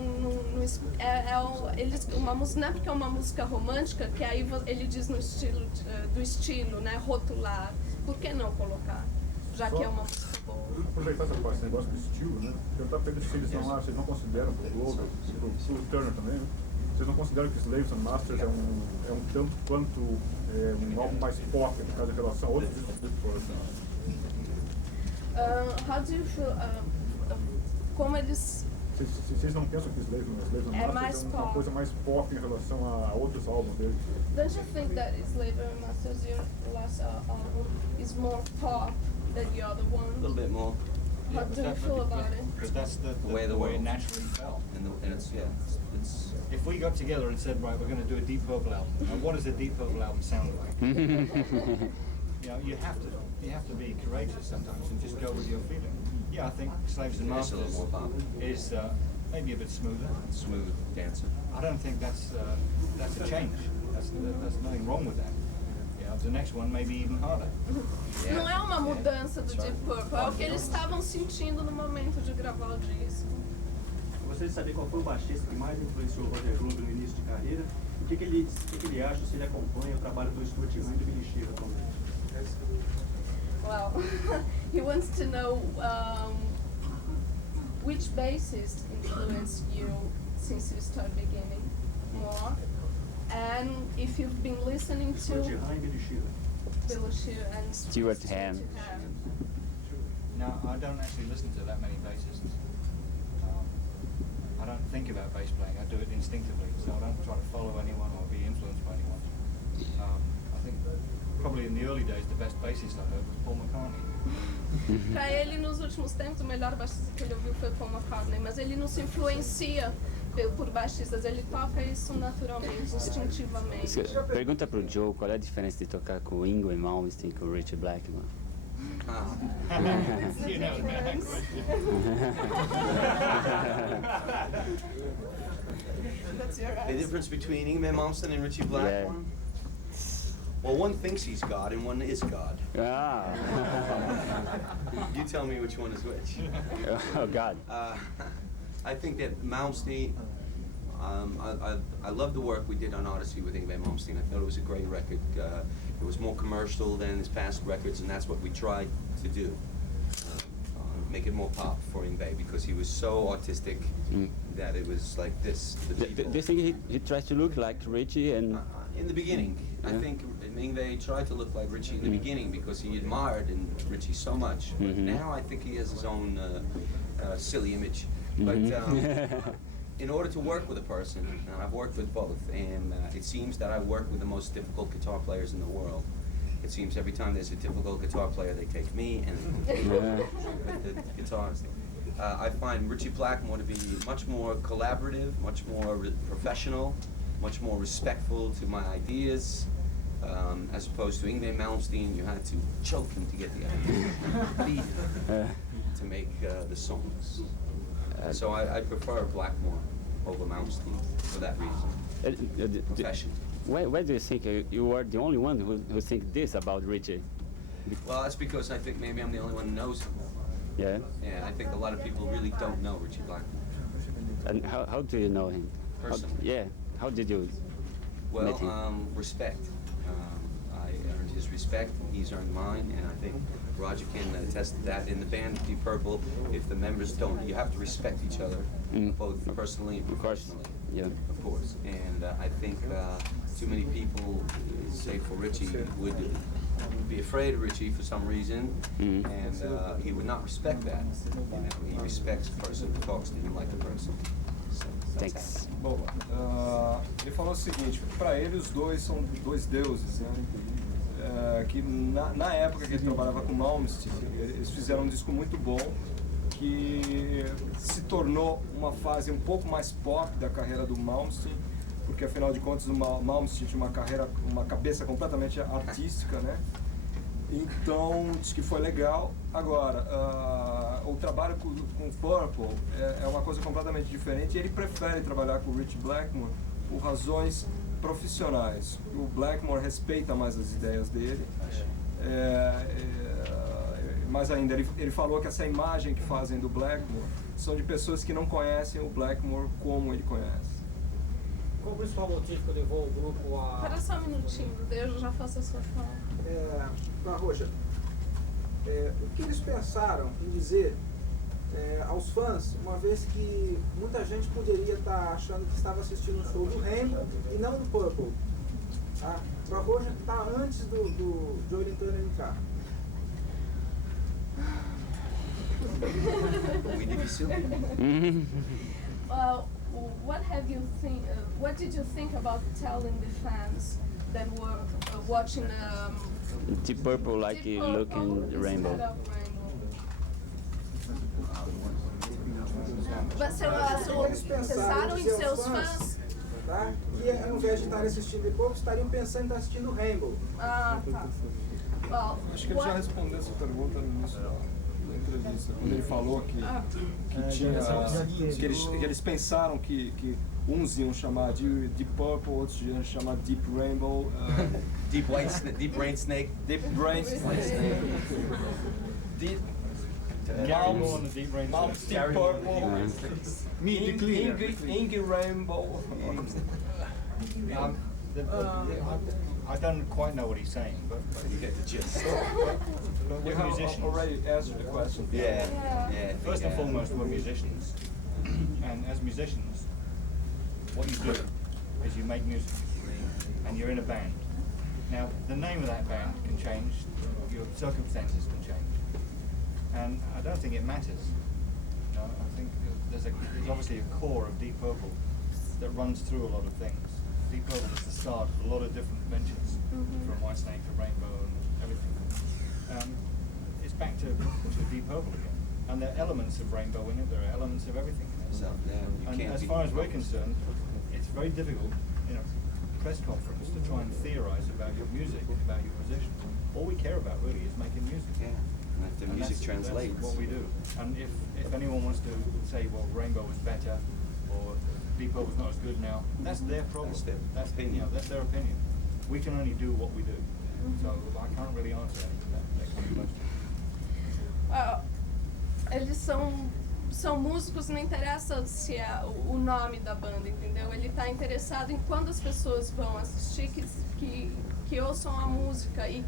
uma música, não é porque é uma música romântica que aí ele diz no estilo do estilo, né, rotular. Por que não colocar? Já que é uma música boa. Aproveitar esse negócio do estilo, né? Perguntar para eles se eles vocês não consideram pro Glover, pro Turner também, né? Vocês não consideram que Slaves and Masters é um tanto quanto um álbum mais pop, no caso, em relação a outros discos do How do you feel? Como eles... Vocês não pensam que Slaves and Masters é uma coisa mais pop em relação a outros álbuns deles? Don't you think that Slaves and Masters, your last album, is more pop than the other one? A little bit more. How do you feel about it? Because that's the way it naturally felt. And it's if we got together and said, right, we're going to do a Deep Purple album, now what does a Deep Purple album sound like? You know, you have to be courageous sometimes and just go with your feeling. Yeah, I think Slaves and Masters is maybe a bit smoother. Smooth dancer. I don't think that's a change. There's nothing wrong with that. You know, the next one may be even harder. Não é uma mudança do Deep Purple, é o que eles estavam sentindo no momento de gravar o disco. Eu gostaria de saber qual foi o baixista que mais influenciou o Roger Glover no início de carreira, o que ele acha, se ele acompanha o trabalho do Stuart Young e do Billy Sheehan atualmente. Well, he wants to know which bassist influenced you since you started beginning more, and if you've been listening to Billy Sheehan and Stuart Ham. No, I don't actually listen to that many bassists. I don't think about bass playing. I do it instinctively, so I don't try to follow anyone or be influenced by anyone. I think probably in the early days the best bassist I heard was Paul McCartney. Para ele, nos últimos tempos, o melhor baixista que ele ouviu foi Paul McCartney, mas ele não se influencia por baixistas, ele toca isso naturalmente, instintivamente. Pergunta pro Joe qual é a diferença de tocar com o Yngwie Malmsteen e com o Ritchie Blackmore. You know that. The difference between Yngwie Malmsteen and Ritchie Blackmore? Yeah. Well, one thinks he's God and one is God. Ah. You tell me which one is which. Oh, God. I think that Malmsteen, I love the work we did on Odyssey with Yngwie Malmsteen. I thought it was a great record. It was more commercial than his past records, and that's what we tried to do. Make it more pop for Yngwie, because he was so artistic that it was like this. Do you think he tries to look like Ritchie? And in the beginning, I think Yngwie tried to look like Ritchie in the beginning because he admired Ritchie so much. But now I think he has his own silly image. But in order to work with a person, and I've worked with both, and it seems that I work with the most difficult guitar players in the world. It seems every time there's a difficult guitar player, they take me and the guitarist. I find Ritchie Blackmore to be much more collaborative, much more professional, much more respectful to my ideas, as opposed to Yngwie Malmsteen. You had to choke him to get the idea, to make the songs. So I prefer Blackmore over Malmsteen for that reason. Profession. Why do you think you are the only one who thinks this about Ritchie? Well, that's because I think maybe I'm the only one who knows him. Yeah? Yeah, I think a lot of people really don't know Ritchie Blackmore. And how do you know him? Personally? How did you meet him? Respect. I earned his respect, and he's earned mine, and I think Roger can attest to that. In the band Deep Purple, if the members don't, you have to respect each other, both personally and professionally. Yeah. Of course. And I think too many people, say for Ritchie, would be afraid of Ritchie for some reason, and he would not respect that. You know, he respects the person who talks to him like a person. So Thanks. Bom, ele falou o seguinte, para ele os dois são dois deuses, né? Que na época que ele trabalhava com Malmsteen, eles fizeram um disco muito bom, que se tornou uma fase um pouco mais pop da carreira do Malmsteen, porque afinal de contas o Malmsteen tinha uma cabeça completamente artística, né? Então, diz que foi legal. Agora, o trabalho com Purple é uma coisa completamente diferente e ele prefere trabalhar com o Rich Blackmore por razões profissionais. O Blackmore respeita mais as ideias dele. Mais ainda, ele falou que essa imagem que fazem do Blackmore são de pessoas que não conhecem o Blackmore como ele conhece. Qual o principal motivo que levou o grupo a... Espera só um minutinho, eu já faço a sua fala. Para Roja, o que eles pensaram em dizer aos fãs, uma vez que muita gente poderia estar achando que estava assistindo um show do Rainbow e não do Purple? Tá? Para Roja que está antes do Joey Lantana entrar. What did you think about telling the fans that were watching Deep Purple, like Deep Look Purple in the Rainbow? instead of Eles pensaram em seus fãs, tá? Que ao invés de estarem assistindo The Purple, estariam pensando em estar assistindo Rainbow. Ah, tá. Well, acho que ele já respondeu essa pergunta no início da entrevista, quando ele falou que eles pensaram que uns iam chamar de Deep Purple, outros iam chamar Deep Rainbow, Deep Brain Snake, Deep Brain Snake, Deep Deep Purple, Ingy Rainbow. I don't quite know what he's saying, but you get the gist. But You we're have musicians. already answered the question. Yeah. First and foremost, we're musicians, and as musicians, what you do is you make music, and you're in a band. Now, the name of that band can change, your circumstances can change, and I don't think it matters. You know, I think there's obviously a core of Deep Purple that runs through a lot of things. Deep Purple is the start of a lot of different ventures, from Whitesnake to Rainbow and everything. It's back to Deep Purple again. And there are elements of Rainbow in it, there are elements of everything in it. And as far as we're concerned, it's very difficult in a press conference to try and theorize about your music, about your position. All we care about really is making music. Yeah. And if the music translates. That's what we do. And if anyone wants to say, well, Rainbow was better, or Deep Purple's not as good now, that's their problem. That's opinion. You know, that's their opinion. We can only do what we do. So I can't really answer that kind of question. Eles são músicos, não interessa se é o nome da banda, entendeu? Ele está interessado em quando as pessoas vão assistir, que ouçam a música e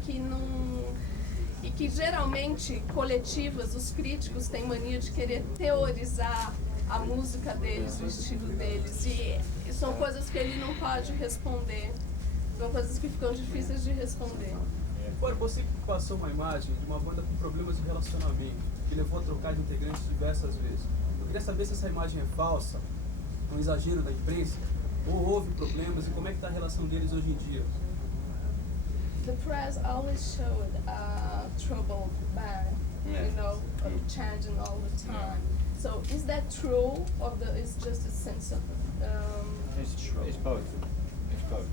que geralmente coletivas, os críticos têm mania de querer teorizar a música deles, o estilo deles, e são coisas que ele não pode responder, são coisas que ficam difíceis de responder. Agora, você passou uma imagem de uma banda com problemas de relacionamento, que levou a trocar de integrantes diversas vezes. Eu queria saber se essa imagem é falsa, um exagero da imprensa, ou houve problemas e como é que está a relação deles hoje em dia? The press always showed a troubled band, you know, changing all the time. So is that true, or is just a sense of? It's both. It's both.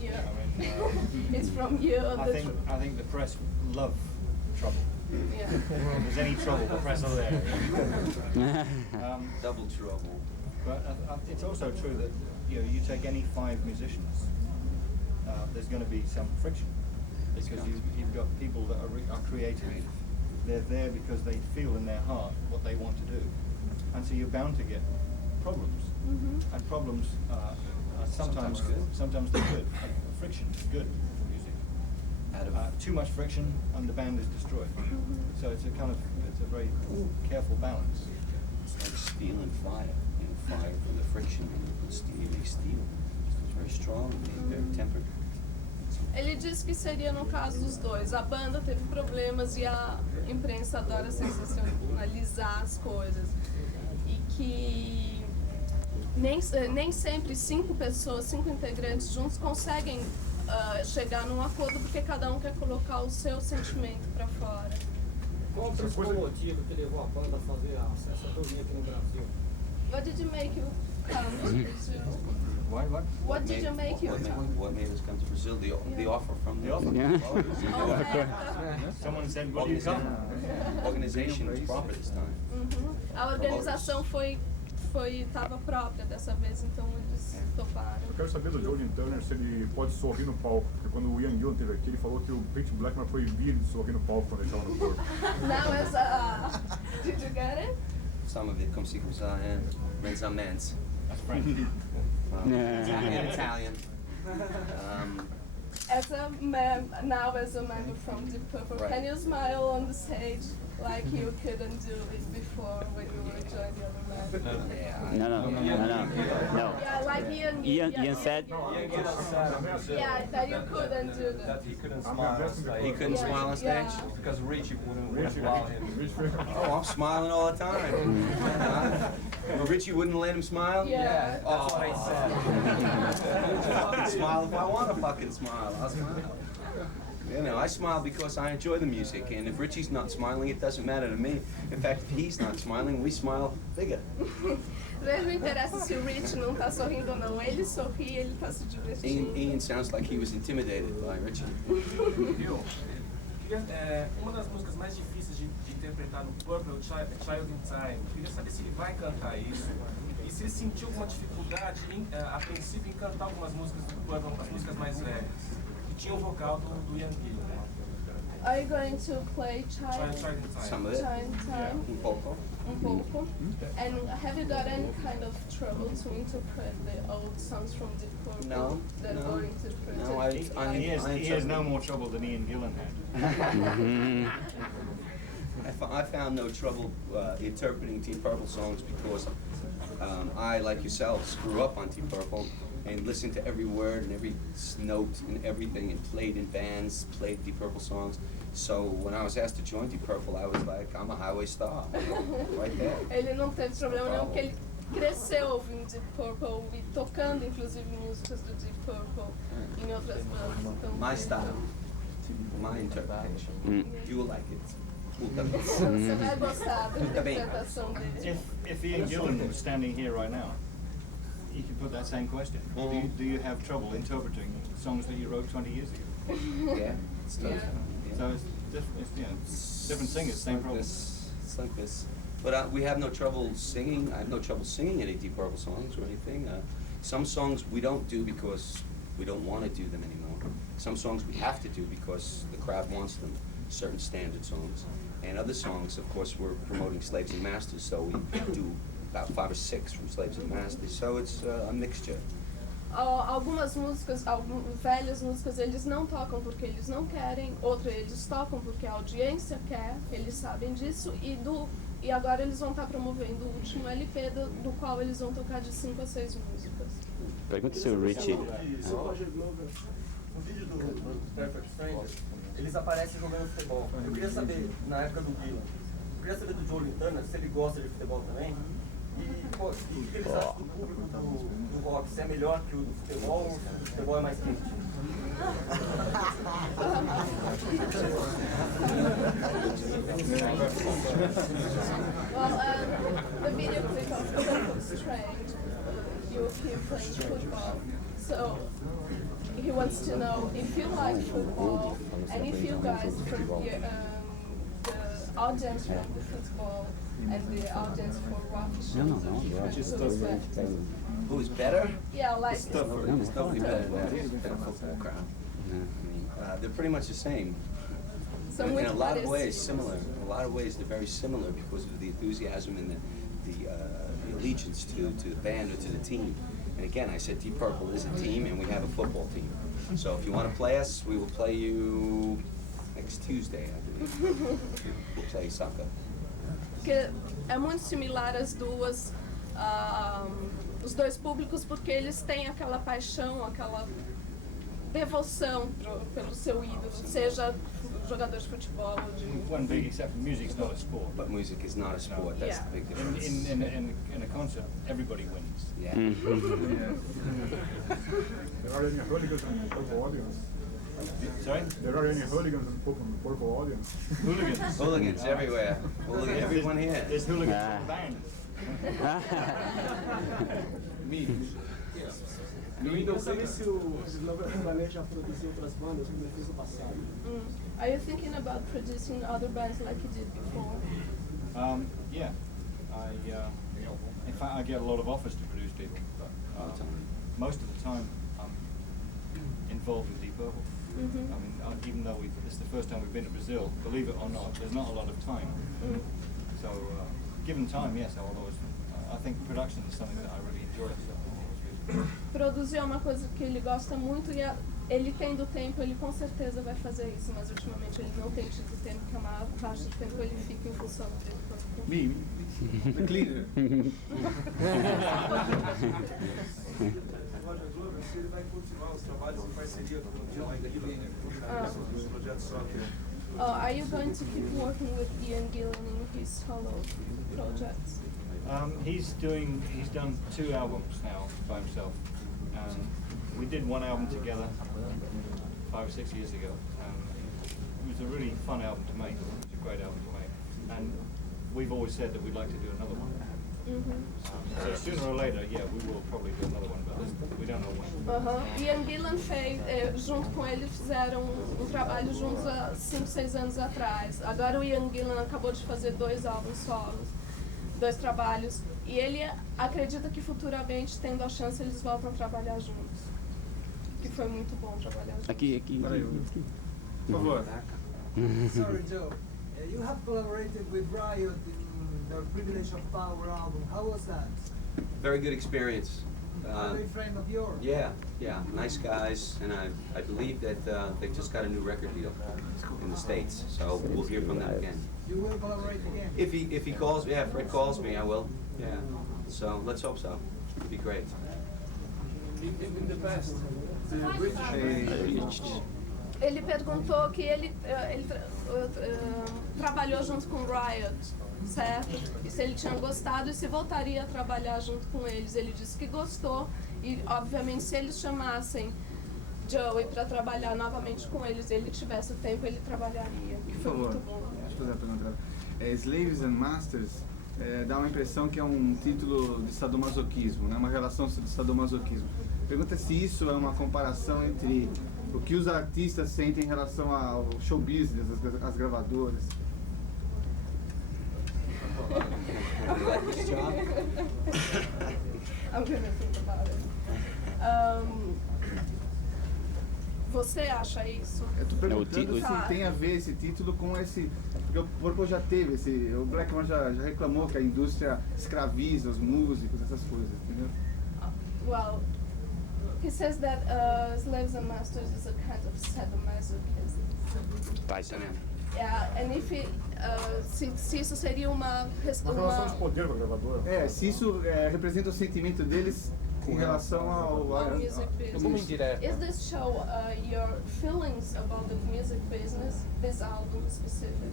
Yeah. I mean, it's from you. I think the press love trouble. Yeah. If there's any trouble, the press are there. Double trouble. But it's also true that you take any 5 musicians, there's going to be some friction because you've got people that are creative. They're there because they feel in their heart what they want to do, and so you're bound to get problems. And problems are sometimes good, sometimes they're good. Friction is good for music. Too much friction and the band is destroyed. So it's a very careful balance. It's like steel and fire. Fire from the friction, you make steel. It's very strong and very tempered. Ele disse que seria no caso dos dois. A banda teve problemas e a imprensa adora sensacionalizar as coisas. E que nem sempre 5 pessoas, 5 integrantes juntos conseguem chegar num acordo porque cada um quer colocar o seu sentimento para fora. Qual o principal motivo que levou a banda a fazer essa turnê aqui no Brasil? What did you make you come to Brazil? What did you make you come? What made us come to Brazil? The offer from the Someone said, "Will you come?" organization was proper this time. A organização estava própria dessa vez, então eles toparam. Eu quero saber do Joe Turner se ele pode sorrir no palco, porque quando o Ian Gillan esteve aqui, ele falou que o Pete Blackmore proibia ele de sorrir no palco quando ele estava no corpo. Now as did you get it? Some of it, come see, come sa, and Renzamens. That's French. In Italian. Now as a member from Deep Purple, Right. can you smile on the stage like you couldn't do it before when you were joining the other band? No. Yeah, like Ian said. Yeah, that you couldn't do that. That he couldn't smile on stage. He couldn't smile on stage? Because Richie wouldn't allow him. Oh, I'm smiling all the time. Well, Richie wouldn't let him smile? Yeah. That's what I said. I'll fucking smile if I want to fucking smile. I'll smile. You know, I smile because I enjoy the music, and if Richie's not smiling, it doesn't matter to me. In fact, if he's not smiling, we smile bigger. Não interessa se o Rich não tá sorrindo ou não, ele sorri, ele tá se divertindo. Ian sounds like he was intimidated by Richie. Uma das músicas mais difíceis de interpretar no Purple é Child in Time. Eu queria saber se ele vai cantar isso e se ele sentiu alguma dificuldade a princípio em cantar algumas músicas do Purple, as músicas mais velhas, que tinham o vocal do Ian Gillan. Are you going to play Child in Time? Some of it. Child in Time? Un poco. Un poco. And have you got any kind of trouble to interpret the old songs from Deep Purple No, that no. were interpreted? No, He has no more trouble than Ian Gillan had. I found no trouble interpreting Deep Purple songs because I, like yourselves, grew up on Deep Purple and listened to every word and every note and everything and played in bands, played Deep Purple songs. So when I was asked to join Deep Purple, I was like, I'm a highway star, right there. Ele não teve problema nenhum, porque ele cresceu ouvindo Deep Purple e tocando, inclusive, músicas do Deep Purple em outras bandas. Então, My style, my interpretation. You will like it. Você vai gostar da interpretação dele. If Ian Gillan was standing here right now, he could put that same question. Do you have trouble interpreting songs that you wrote 20 years ago? Yeah, it's tough. So it's different singers, same problem. It's like this. But we have no trouble singing. I have no trouble singing any Deep Purple songs or anything. Some songs we don't do because we don't want to do them anymore. Some songs we have to do because the crowd wants them, certain standard songs. And other songs, of course, we're promoting Slaves and Masters, so we do about 5 or 6 from Slaves and Masters. So it's a mixture. Algumas músicas, velhas músicas, eles não tocam porque eles não querem, outras eles tocam porque a audiência quer, eles sabem disso, e agora eles vão estar promovendo o último LP do qual eles vão tocar de 5 a 6 músicas. Pergunta se o Richie... No vídeo do Perfect Strangers, eles aparecem jogando futebol. Eu queria saber, na época do Gillan, eu queria saber do Joe Turner se ele gosta de futebol também. E o que eles acham do público do rock? Se é melhor que o do futebol ou se o do futebol é mais quente? Well, the video clip of Perfect Strange, you hear playing football. So he wants to know if you like football and if you guys from the audience from the football and the audience for rock shows. Who's better? Yeah, like There's nobody better than a football crowd. They're pretty much the same. So in which a lot one of is ways, similar. In a lot of ways, they're very similar because of the enthusiasm and the allegiance to the band or to the team. And again, I said Deep Purple is a team, and we have a football team. So if you want to play us, we will play you next Tuesday, I believe. We'll play soccer. Porque é muito similar as duas, os dois públicos, porque eles têm aquela paixão, aquela devoção pelo seu ídolo, seja jogador de futebol ou de... One big exception, music's not a sport. But music is not a sport, that's the big difference. In a concert, everybody wins. Yeah. There are any hooligans in the football audience? Sorry? There are any hooligans in the purple audience? Hooligans. Hooligans everywhere. Hooligans, everyone here. There's hooligans in the band. Eu queria saber se o Slover planeja produzir outras bandas como ele fez no passado. Are you thinking about producing other bands like you did before? Yeah. In fact, I get a lot of offers to produce people, but most of the time I'm involved with Deep Purple. I mean, even though this is the first time we've been to Brazil, believe it or not, there's not a lot of time. So, given time, yes, I'll always. I think production is something that I really enjoy. So Produzir é uma coisa que ele gosta muito e ele tendo tempo, ele com certeza vai fazer isso, mas ultimamente ele não tem tido tempo, que é uma parte do tempo ele fica em função dele. The cleaner. Roger Glover, se ele vai continuar os trabalhos em parceria com o Ian Gillan, os projetos solo. Are you going to keep working with Ian Gillan in his solo projects? He's done 2 albums now by himself. We did one album together 5 or 6 years ago. It was a really fun album to make. It was a great album to make. And we've always said that we'd like to do another one. So sooner or later, yeah, we will probably do another one, but we don't know when. Ian Gillan fez, junto com ele, fizeram um trabalho juntos há 5, 6 anos atrás. Agora o Ian Gillan acabou de fazer 2 álbuns solos, 2 trabalhos, e ele acredita que futuramente, tendo a chance, eles voltam a trabalhar juntos. Que foi muito bom trabalhar juntos. Aqui. Por favor. Sorry, Joe. You have collaborated with Riot in their Privilege of Power album. How was that? Very good experience. Are they a friend of yours? Yeah, nice guys, and I believe that they just got a new record deal in the States, so we'll hear from them again. You will collaborate again? If he calls, yeah, Fred calls me, I will. Yeah, so let's hope so. It'd be great. In the past, the British Ele perguntou que ele trabalhou junto com o Riot, certo? E se ele tinha gostado e se voltaria a trabalhar junto com eles. Ele disse que gostou e, obviamente, se eles chamassem Joey para trabalhar novamente com eles, ele tivesse o tempo, ele trabalharia. Que foi muito bom. Deixa eu fazer a pergunta. Slaves and Masters dá uma impressão que é um título de sadomasoquismo, né? Uma relação de sadomasoquismo. Pergunta se isso é uma comparação entre o que os artistas sentem em relação ao show business, as gravadoras. Você acha isso? Eu tô perguntando se tem a ver esse título com esse... Porque o Purple já teve o Blackmore já reclamou que a indústria escraviza os músicos, essas coisas, entendeu? Well, he says that Slaves and Masters is a kind of sadomasochism. Yeah, and if se isso seria uma relação de poder com a gravadora. Se isso representa o sentimento deles em relação ao music business. Is this show your feelings about the music business, this album specific?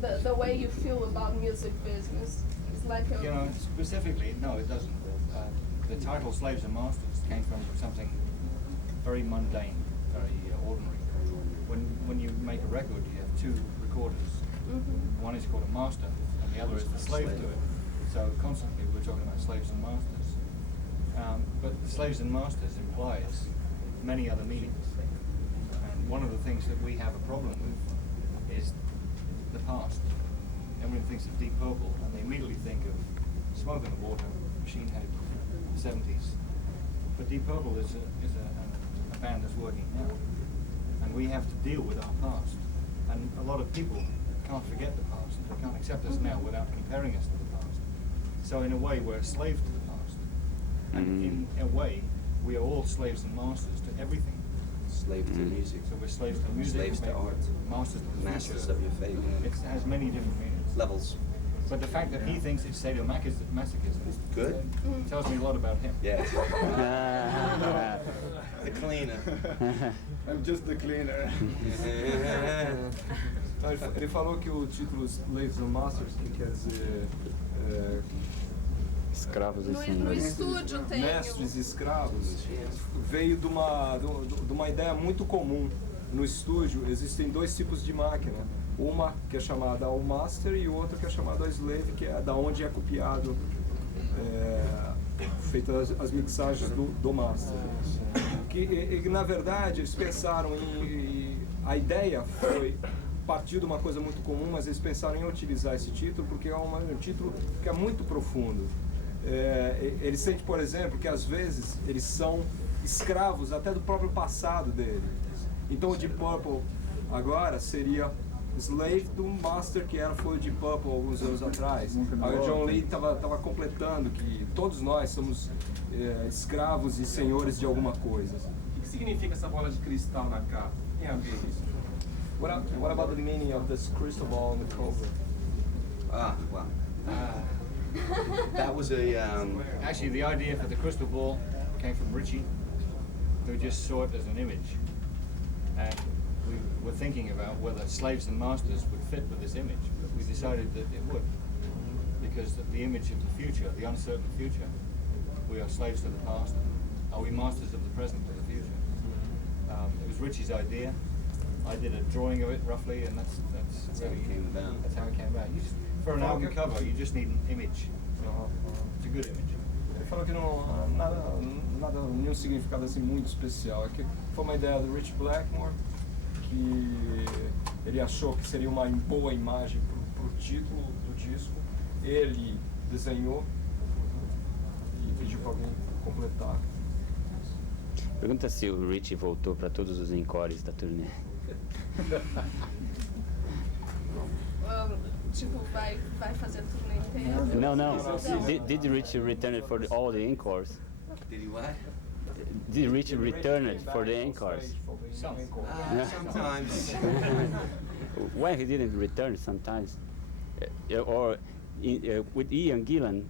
The way you feel about music business is like a... You know, specifically, no, it doesn't. The title Slaves and Masters came from something very mundane, very ordinary. When you make a record, you have 2 recorders. One is called a master, and the other is the slave to it. So constantly we're talking about slaves and masters. But slaves and masters implies many other meanings. And one of the things that we have a problem with is the past. Everyone thinks of Deep Purple, and they immediately think of Smoke on the Water, Machine Head, 70s. But Deep Purple is a band that's working now. And we have to deal with our past. And a lot of people can't forget the past. They can't accept us now without comparing us to the past. So in a way, we're a slave to the past. And in a way, we are all slaves and masters to everything. Slave to music. So we're slaves to music. Slaves to art. Masters of your fate. It has many different meanings. Levels. But the fact that he thinks it's sadomasochism good tells me a lot about him. Yeah. The cleaner. I'm just the cleaner. Ele falou que o título Slaves and Masters, que quer dizer Escravos e No senhores. estúdio tem. Mestres e escravos, veio de uma ideia muito comum. No estúdio existem dois tipos de máquina. Uma que é chamada o master e outra que é chamada a slave, que é da onde é copiado, feitas as mixagens do master. Que na verdade eles pensaram a ideia partiu de uma coisa muito comum, mas eles pensaram em utilizar esse título porque é um título que é muito profundo. Ele sente, por exemplo, que às vezes eles são escravos até do próprio passado dele. Então o Deep Purple agora seria slave do master que foi o Deep Purple alguns anos atrás. Aí o John Lee estava completando que todos nós somos escravos e senhores de alguma coisa. O que significa essa bola de cristal na capa? Tem a ver isso? What about the meaning of this crystal ball on the cover? Well. That was Actually, the idea for the crystal ball came from Richie, who just saw it as an image. And we were thinking about whether slaves and masters would fit with this image, but we decided that it would. Because the image of the future, the uncertain future, we are slaves to the past. Are we masters of the present or the future? It was Richie's idea. I did a drawing of it roughly, and that's how it came about. That's how it came about. For an album cover, you just need an image. It's a good image. Ele falou que não nenhum significado assim muito especial. É que foi uma ideia do Rich Blackmore que ele achou que seria uma boa imagem para o título do disco. Ele desenhou e pediu para alguém completar. Pergunta se o Richie voltou para todos os encores da turnê. Tipo, vai fazer turnê inteira? No. Did Richie return it for all the encores? Did he what? Did Richie return it for the encores? Sometimes. When he didn't return, sometimes. Or with Ian Gillan,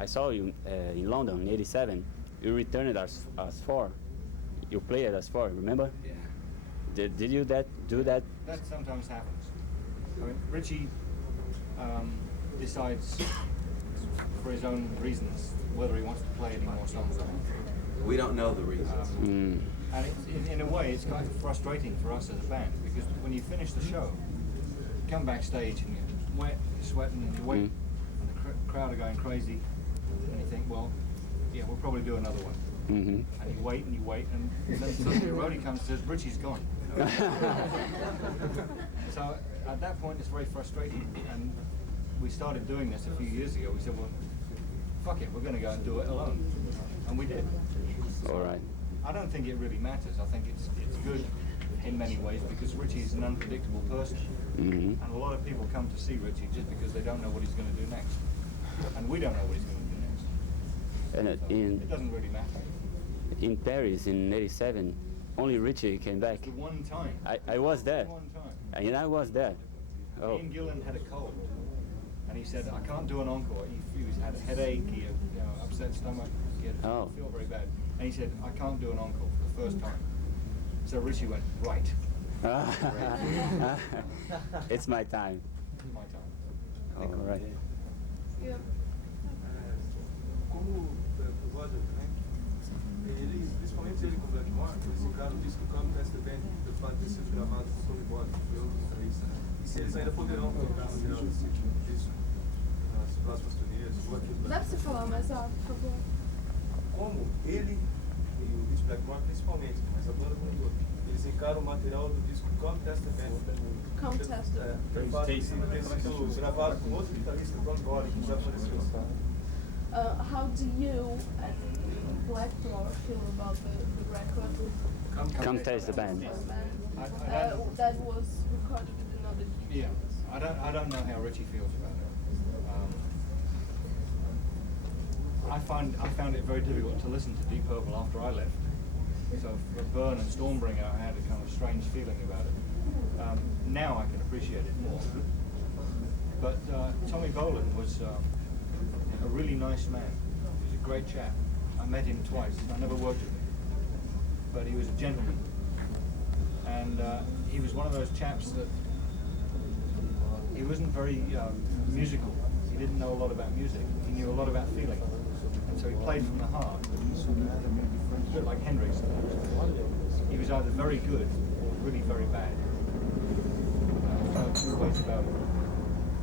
I saw you in London in '87. You returned as 4. You played as 4, remember? Yeah. Did you do that? That sometimes happens. I mean, Richie decides for his own reasons whether he wants to play any more songs or not. We don't know the reasons. And in a way, it's kind of frustrating for us as a band because when you finish the show, you come backstage and you're wet, you're sweating, and you wait, and the crowd are going crazy, and you think, well, yeah, we'll probably do another one. And you wait, and then suddenly Roddy comes and says, Richie's gone. So at that point, it's very frustrating. And we started doing this a few years ago. We said, well, fuck it, we're going to go and do it alone. And we did. All right. I don't think it really matters. I think it's good in many ways because Richie is an unpredictable person. And a lot of people come to see Richie just because they don't know what he's going to do next. And we don't know what he's going to do next. And it doesn't really matter. In Paris in '87, only Richie came back. The one time. I was there. One time. And I was there. Oh. Ian Gillan had a cold, and he said, I can't do an encore. He had a headache, he had upset stomach, he had feel very bad. And he said, I can't do an encore for the first time. So Richie went, right. It's my time. My time. All right. Yeah. Como o Roger, né? Principalmente ele com o Blackmore, eles encaram o disco Come Test the Band, pelo fato de ter sido gravado com o Tony Bott, que foi outro guitarrista. E se eles ainda poderão tocar no final desse disco, nas próximas turnês, ou aqui no Dá pra você falar mais alto, por favor? Como ele e o Rich Blackmore principalmente, mas a banda como um todo, eles encaram o material do disco Come Test the Band. Come Test the Band. Pelo fato de ter sido gravado com outro guitarrista, Ron Body, que já apareceu. How do you and Blackmore feel about the record? Come Test the Band. That was recorded with another DJ. Yeah, I don't know how Richie feels about it. I found it very difficult to listen to Deep Purple after I left. So for Burn and Stormbringer, I had a kind of strange feeling about it. Now I can appreciate it more. But Tommy Bolin was a really nice man. He was a great chap. I met him twice. I never worked with him, but he was a gentleman. And he was one of those chaps that he wasn't very musical. He didn't know a lot about music. He knew a lot about feeling. And so he played from the heart, a bit like Hendrix. He was either very good or really very bad. Two ways about it.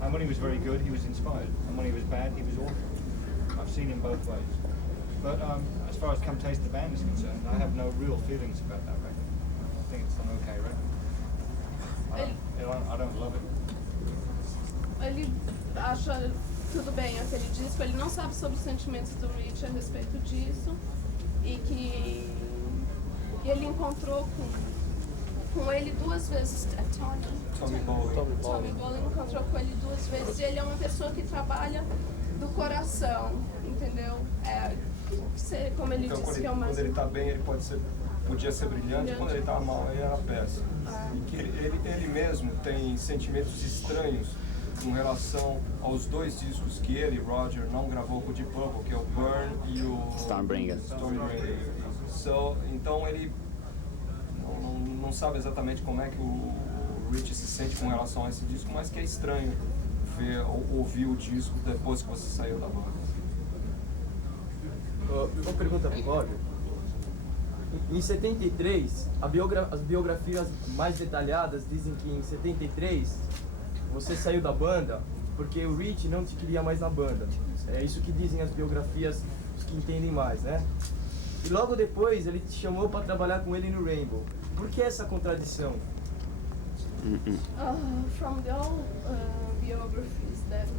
And when he was very good, he was inspired. And when he was bad, he was awful. I've seen him both ways. But as far as Come Taste the Band is concerned, I have no real feelings about that record. I think it's an okay record. I don't love it. Ele acha tudo bem aquele disco, ele não sabe sobre os sentimentos do Rich a respeito disso e que ele encontrou com ele 2 vezes, Tommy Bolin encontrou com ele 2 vezes e ele é uma pessoa que trabalha do coração, entendeu? Como ele então, disse que é uma... quando ele está bem, ele podia ser brilhante, quando ele está mal, ele era péssimo. E que ele mesmo tem sentimentos estranhos com relação aos 2 discos que ele, Roger, não gravou com o Deep Purple, que é o Burn e o Stormbringer. Então ele não sabe exatamente como é que o Rich se sente com relação a esse disco, mas que é estranho ouvir o disco depois que você saiu da banda. Uma pergunta pro Roger. Em 73, as biografias mais detalhadas dizem que em 73 você saiu da banda porque o Rich não te queria mais na banda. É isso que dizem as biografias, os que entendem mais, né? E logo depois ele te chamou para trabalhar com ele no Rainbow. Por que essa contradição? From the old biographies that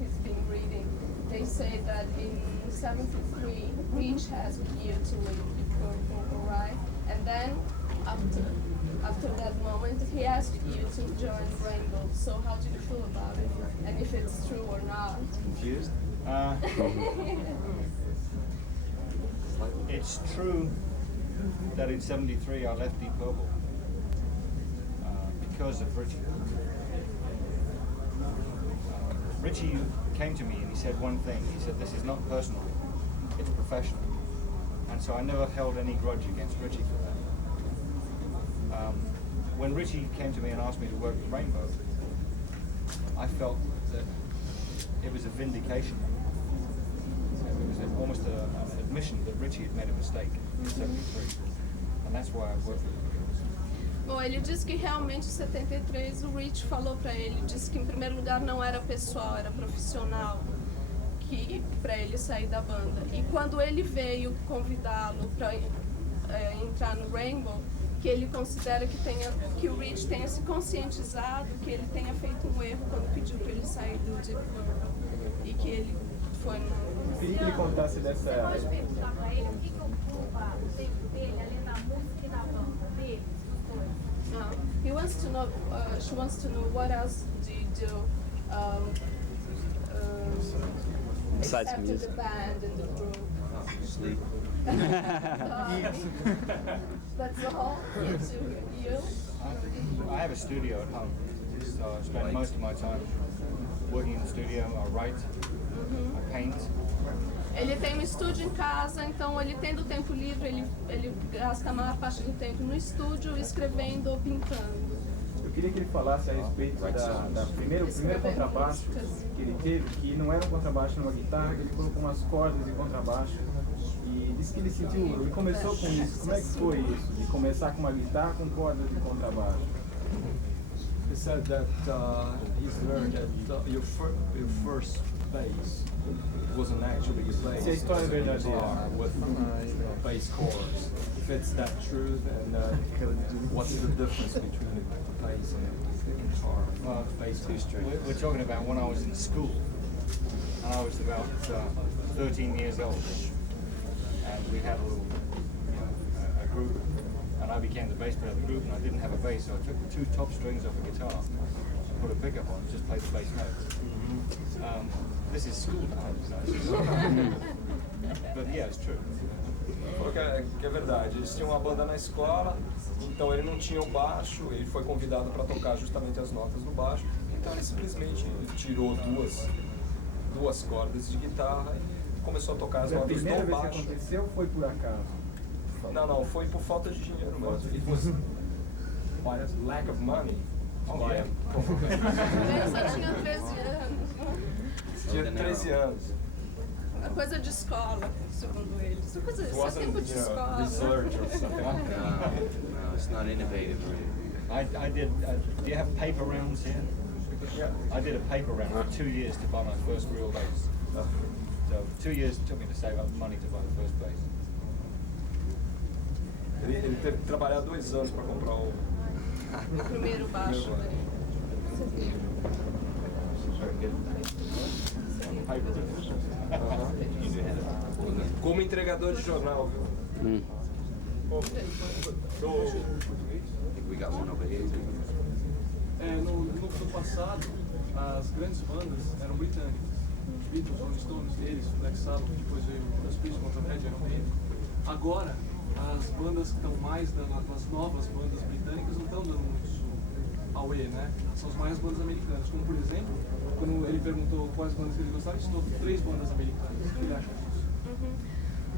he's been reading, they say that in 73, Rich asked you to leave Purple, right? And then after that moment, he asked you to join Rainbow. So how do you feel about it? And if it's true or not? Confused? It's true that in 73 I left Deep Purple because of Richie. Richie came to me and he said one thing. He said, "This is not personal, it's professional." And so I never held any grudge against Richie for that. When Richie came to me and asked me to work with Rainbow, I felt that it was a vindication. It was almost an admission that Richie had made a mistake in 73. And that's why I worked with him. Bom, ele disse que realmente em 73 o Rich falou pra ele, disse que em primeiro lugar não era pessoal, era profissional, que pra ele sair da banda. E quando ele veio convidá-lo pra entrar no Rainbow, que ele considera que o Rich tenha se conscientizado, que ele tenha feito um erro quando pediu pra ele sair do Deep Purple e que ele foi no... Eu queria que ele contasse dessa... Você pode perguntar pra ele o que ocupa o tempo dele, além da música e da banda dele? He wants to know. She wants to know what else do you do besides except music. the band and the group? Sleep. That's all. You? I have a studio at home, so I spend most of my time working in the studio. I write, I paint. Ele tem um estúdio em casa, então ele tendo tempo livre, ele gasta a maior parte do tempo no estúdio, escrevendo ou pintando. Eu queria que ele falasse a respeito da primeiro contrabaixo que ele teve, que não era um contrabaixo numa guitarra, ele colocou umas cordas de contrabaixo e disse que ele sentiu, ele começou com isso. Como é que foi isso, de começar com uma guitarra com cordas de contrabaixo? He said that he's learned that your first bass wasn't actually playing Se a história é verdadeira. with bass chords. If it's that true, then what's the difference between the bass and the guitar? Bass two strings. We're talking about when I was in school, and I was about 13 years old, and we had a group, and I became the bass player of the group, and I didn't have a bass, so I took the 2 top strings off a guitar, put a pickup on, and just played the bass notes. This is school time, but yeah, it's true. Falou que é verdade, eles tinham uma banda na escola, então ele não tinha o baixo, ele foi convidado para tocar justamente as notas do baixo, então ele simplesmente tirou duas cordas de guitarra e começou a tocar as notas do baixo. A primeira vez que aconteceu foi por acaso? Não, foi por falta de dinheiro mesmo. It was by lack of money. Ele só tinha 13 anos. Tinha 13 anos. É coisa de escola, segundo eles. Isso é coisa, isso é tempo de escola. Research or something. No, it's not innovative. I did. Do you have paper rounds here? Yeah. I did a paper round for 2 years to buy my first real bass. So 2 years it took me to save up money to buy the first bass. Ele teve que trabalhar 2 anos para comprar o primeiro baixo dele. Como entregador de jornal, viu? No passado, as grandes bandas eram britânicas. Beatles, Rolling Stones, eles, Black Sabbath, depois veio o Spirit, Motorhead, Iron Maiden. Agora, as bandas que estão mais dando, as novas bandas britânicas não estão dando muito away, né? São as mais bandas americanas. Como, por exemplo, quando ele perguntou quais bandas que ele gostava, ele citou 3 bandas americanas. O que ele acha disso?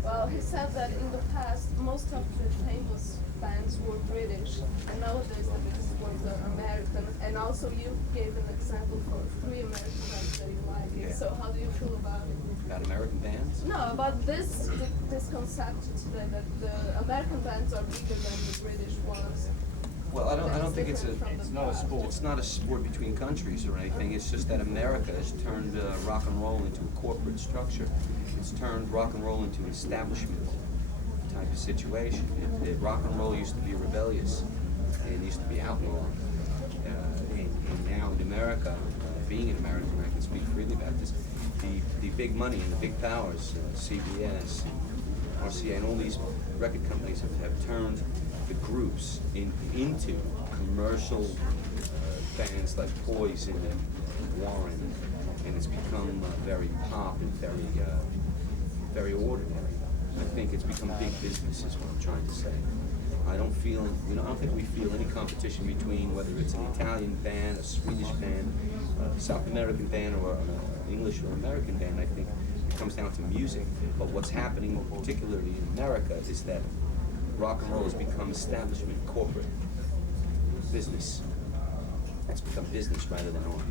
Well, he said that in the past, most of the famous bands were British, and nowadays the biggest ones are American. And also, you gave an example for 3 American bands that you like. Yeah. So, how do you feel about it? About American bands? No, about this concept today that the American bands are bigger than the British ones. Well, I don't think it's not a sport. It's not a sport between countries or anything. It's just that America has turned rock and roll into a corporate structure. It's turned rock and roll into an establishment type of situation. Rock and roll used to be rebellious and used to be outlawed. And now in America, being an American, I can speak freely about this, the big money and the big powers, CBS, RCA, and all these record companies have turned the groups into commercial bands like Poison and Warren, and it's become very pop and very ordinary. I think it's become big business is what I'm trying to say. I don't think we feel any competition between whether it's an Italian band, a Swedish band, a South American band, or an English or American band. I think it comes down to music. But what's happening, particularly in America, is that rock and roll has become establishment, corporate, business. It's become business rather than art.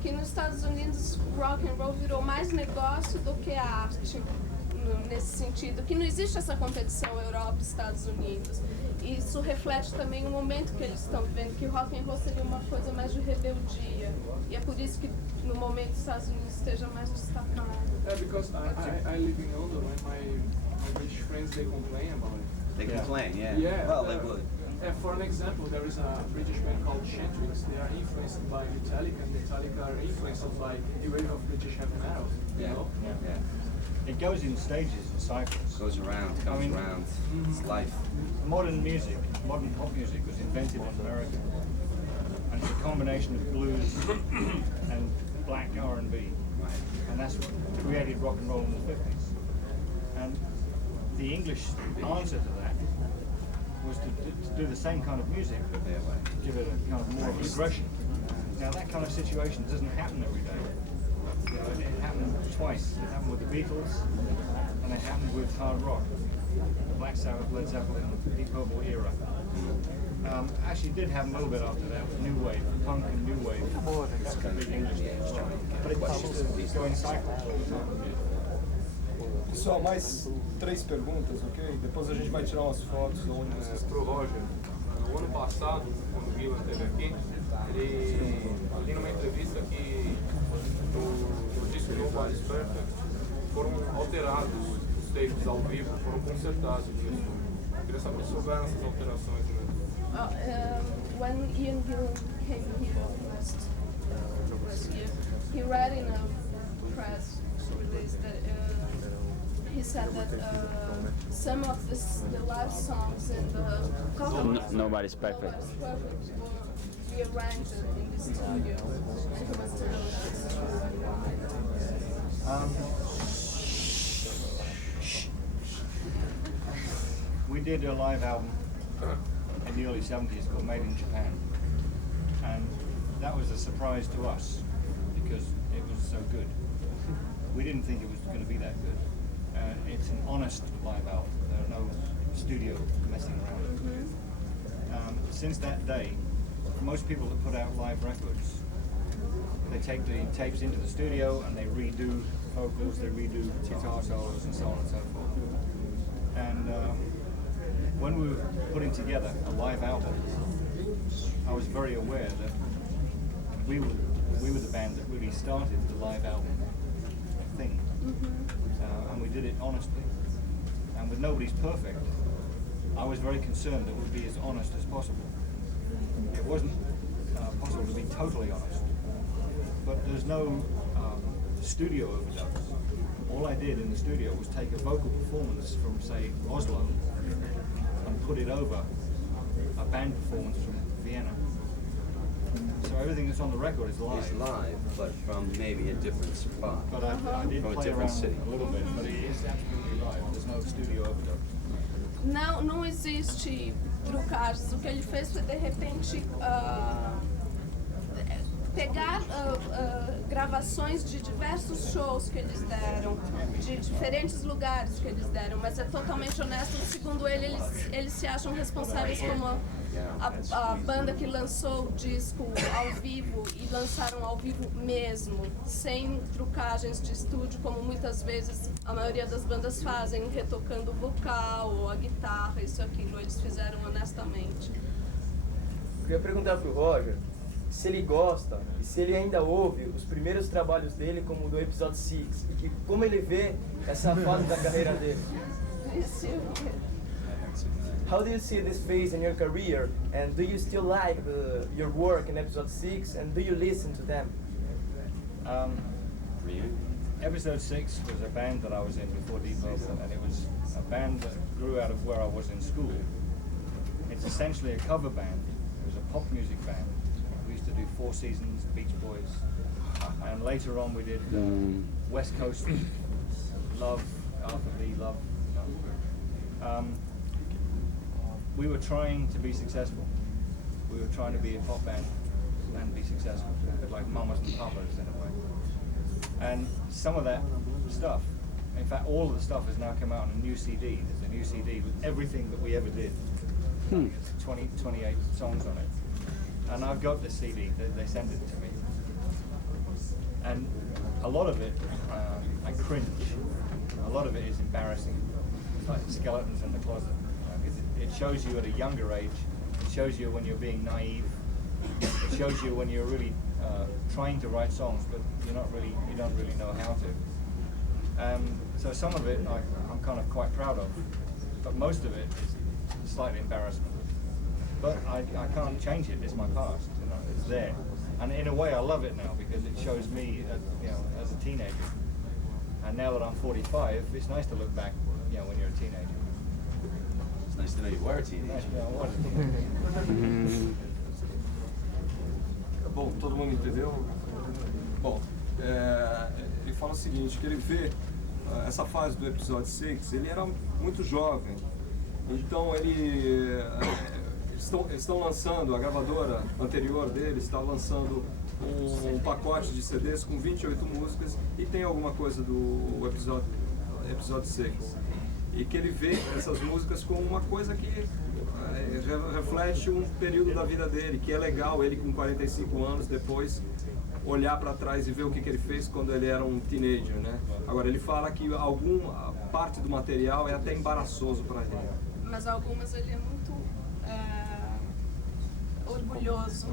Que nos Estados Unidos, rock and roll virou mais negócio do que arte, nesse sentido, que não existe essa competição Europa e Estados Unidos. E isso reflete também o momento que eles estão vivendo, que o rock and roll seria uma coisa mais de rebeldia. E é por isso que no momento os Estados Unidos esteja mais destacado. Yeah, because I live in London and my British friends, they complain about it. They complain, yeah. Well, they would. For an example, there is a British band called Chantrix. They are influenced by Metallica, and Metallica are influenced by the wave of British heavy metal. You know? Yeah. It goes in stages and cycles. Goes around, comes around. It's life. Modern music, modern pop music was invented in America. And it's a combination of blues and black R&B. Right. And that's what created rock and roll in the 50s. And the English answer to that was to do the same kind of music, but to give it a kind of more aggression. Now that kind of situation doesn't happen every day. You know, it happened twice. It happened with the Beatles, and it happened with hard rock. Black Sabbath, Led Zeppelin, Deep Purple era. Actually did happen a little bit after that with New Wave, punk and New Wave. That's a big English thing as well. But it just go in cycles all the time. Pessoal, mais 3 perguntas, ok? Depois a gente vai tirar umas fotos onde vocês... Pro Roger, o ano passado, quando o Guilherme esteve aqui, ele li numa entrevista que no disco novo Alice Perfect foram alterados os takes ao vivo, foram consertados. Eu queria saber se houveram essas alterações. When Ian Gillan came here last year, he read in a press release that he said that some of the live songs and the Nobody's Perfect were rearranged in the studio. We did a live album in the early 70s called Made in Japan, and that was a surprise to us because it was so good. We didn't think it was going to be that good. It's an honest live album. There are no studio messing around. Since that day, most people that put out live records, they take the tapes into the studio and they redo vocals, they redo guitar solos, and so on and so forth. And when we were putting together a live album, I was very aware that we were the band that really started the live album thing, and we did it honestly. And with Nobody's Perfect, I was very concerned that we'd be as honest as possible. It wasn't possible to be totally honest, but there's no studio overdubs. All I did in the studio was take a vocal performance from, say, Oslo and put it over a band performance from Vienna. So everything that's on the record is live. It's live, but from maybe a different spot. But I did from a play different around city. a little bit, but it is absolutely live. There's no studio overdub. Não existe trucagens. O que ele fez foi, de repente, pegar gravações de diversos shows que eles deram, de diferentes lugares que eles deram, mas é totalmente honesto. Segundo ele, eles se acham responsáveis como a banda que lançou o disco ao vivo e lançaram ao vivo mesmo, sem trucagens de estúdio, como muitas vezes a maioria das bandas fazem, retocando o vocal ou a guitarra, isso e aquilo. Eles fizeram honestamente. Eu queria perguntar pro Roger se ele gosta e se ele ainda ouve os primeiros trabalhos dele, como o do Episode 6, e como ele vê essa fase da carreira dele. How do you see this phase in your career, and do you still like your work in Episode 6, and do you listen to them? Episode 6 was a band that I was in before Deep Purple, and it was a band that grew out of where I was in school. It's essentially a cover band. It was a pop music band. We used to do Four Seasons, Beach Boys, and later on we did West Coast Love, Arthur Lee Love. We were trying to be successful. We were trying to be a pop band and be successful, a bit like Mamas and Papas in a way. And some of that stuff, in fact all of the stuff has now come out on a new CD. There's a new CD with everything that we ever did. It's 28 songs on it. And I've got this CD, they sent it to me. And a lot of it, I cringe. A lot of it is embarrassing. It's like skeletons in the closet. It shows you at a younger age. It shows you when you're being naive. It shows you when you're really trying to write songs, but you don't really know how to. So some of it I'm kind of quite proud of, but most of it is slightly embarrassment. But I can't change it. It's my past. You know, it's there, and in a way I love it now because it shows me, as a teenager. And now that I'm 45, it's nice to look back, when you're a teenager. It's nice to know you were a teenager. Bom, todo mundo entendeu? Bom, ele fala o seguinte, que ele vê essa fase do episódio 6, ele era muito jovem, então eles estão lançando, a gravadora anterior dele está lançando um pacote de CDs com 28 músicas e tem alguma coisa do episódio 6. E que ele vê essas músicas como uma coisa que reflete um período da vida dele, que é legal ele com 45 anos depois olhar para trás e ver o que ele fez quando ele era um teenager, né? Agora ele fala que alguma parte do material é até embaraçoso para ele. Mas algumas ele é muito orgulhoso.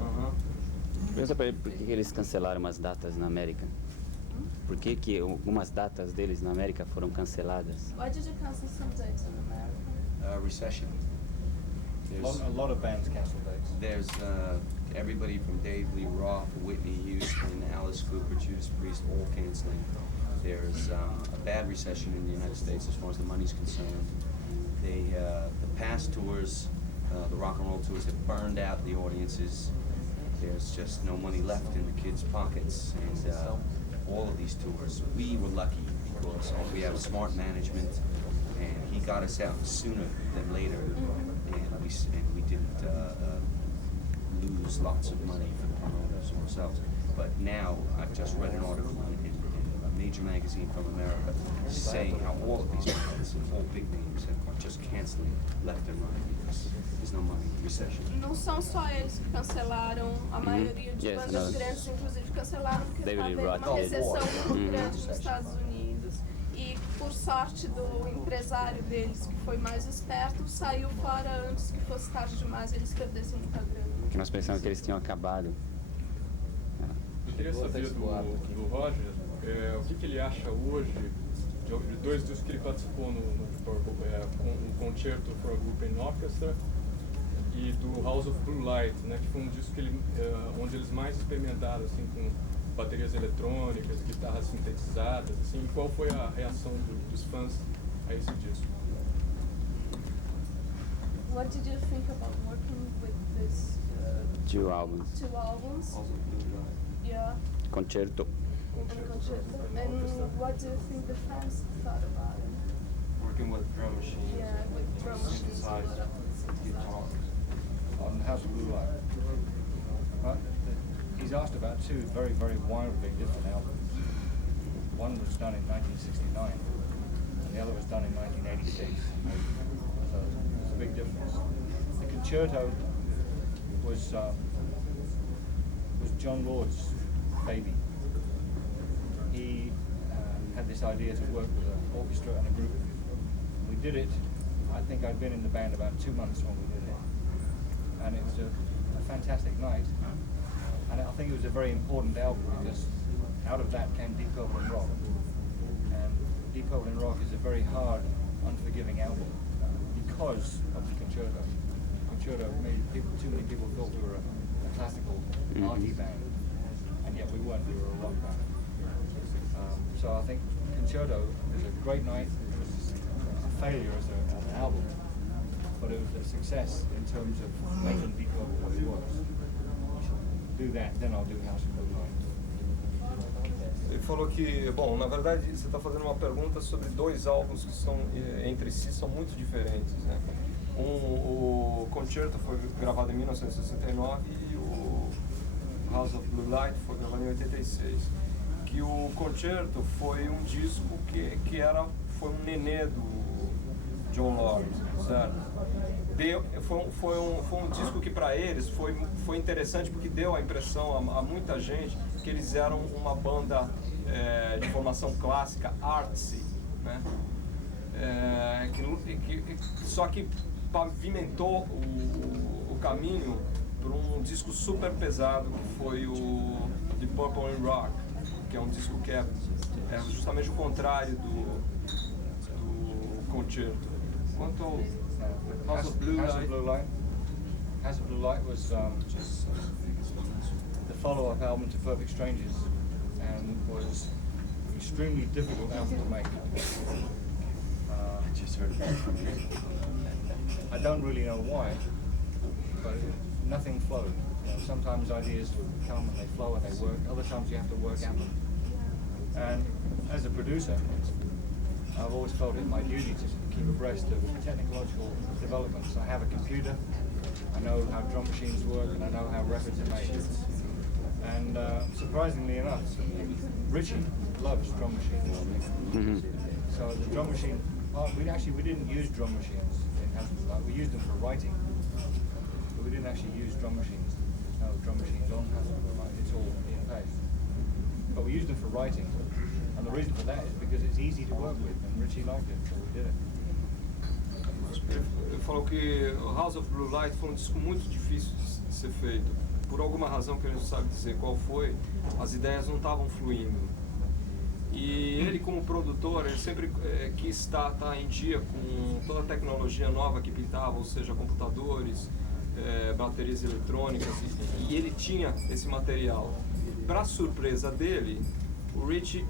Pergunta para ele por que eles cancelaram umas datas na América. Por que algumas datas deles na América foram canceladas? Why did you cancel some dates in America? Recession. A lot of bands cancel dates. There's everybody from Dave Lee Roth, Whitney Houston, Alice Cooper, Judas Priest, all canceling. There's a bad recession in the United States as far as the money's concerned. The past tours, the rock and roll tours, have burned out the audiences. There's just no money left in the kids' pockets, and all of these tours, we were lucky because we have smart management, and he got us out sooner than later, and we didn't lose lots of money for the promoters ourselves. But now I've just read an article in a major magazine from America saying how all of these bands, all big names, are just canceling left and right because there's no money, recession. Não são só eles que cancelaram, a maioria de bandas grandes inclusive cancelaram porque está havendo uma recessão muito grande nos Estados Unidos. sorte do empresário deles, que foi mais esperto, saiu fora antes que fosse tarde demais e eles perdessem muita grana. Que nós pensamos que eles tinham acabado. Eu queria saber do Roger o que ele acha hoje de dois discos que ele participou no o Concerto for a Group and Orchestra e do House of Blue Light, né, que foi um disco que onde eles mais experimentaram assim, com baterias eletrônicas, guitarras sintetizadas, assim, e qual foi a reação dos fãs a esse disco? What did you think about working with this Two albums. Two albums? House of Blue Light. Yeah. Concerto. And what do you think the fans thought about it? Working with drum machines. Yeah, with drum machines. Synthesizer, guitars. On House of Blue Light. He's asked about two very, very wildly different albums. One was done in 1969, and the other was done in 1986. So there's a big difference. The Concerto was John Lord's baby. He had this idea to work with an orchestra and a group. We did it. I think I'd been in the band about 2 months when we did it, and it was a fantastic night. And I think it was a very important album because out of that came Deep Purple and Rock. And Deep Purple and Rock is a very hard, unforgiving album because of the Concerto. Concerto made too many people thought we were a classical arty band, and yet we weren't, we were a rock band. So I think Concerto was a great night. It was a failure as an album, but it was a success in terms of making Deep Purple what it was. Do that, then I'll do House of Blue Light. Ele falou que, bom, na verdade você está fazendo uma pergunta sobre dois álbuns que são entre si são muito diferentes, né? O Concerto foi gravado em 1969 e o House of Blue Light foi gravado em 86. Que o Concerto foi um disco que foi um nenê do John Lord, certo? Foi um disco que para eles foi interessante porque deu a impressão a muita gente que eles eram uma banda de formação clássica, artsy, né? Só que pavimentou o caminho para um disco super pesado que foi o The Purple and Rock, que é um disco que é justamente o contrário do Concerto. Quanto ao House of Blue Light. House of Blue Light was the follow-up album to Perfect Strangers and was an extremely difficult album to make. Just heard about it from you. I don't really know why, but nothing flowed. You know, sometimes ideas come and they flow and they work, other times you have to work at them. And as a producer, I've always felt it my duty to keep abreast of technological developments. I have a computer, I know how drum machines work, and I know how records are made. And surprisingly enough, Richie loves drum machines. So the drum machine, we didn't use drum machines in House of Blue Light. We used them for writing, but we didn't actually use drum machines. There's no drum machines on House of Blue Light. It's all in place. But we used them for writing. And the reason for that is because it's easy to work with, and Richie liked it, so we did it. Ele falou que o House of Blue Light foi um disco muito difícil de ser feito. Por alguma razão que ele não sabe dizer qual foi, as ideias não estavam fluindo. E ele, como produtor, ele sempre quis estar em dia com toda a tecnologia nova que pintava, ou seja, computadores, baterias eletrônicas, e ele tinha esse material. Para surpresa dele, o Richie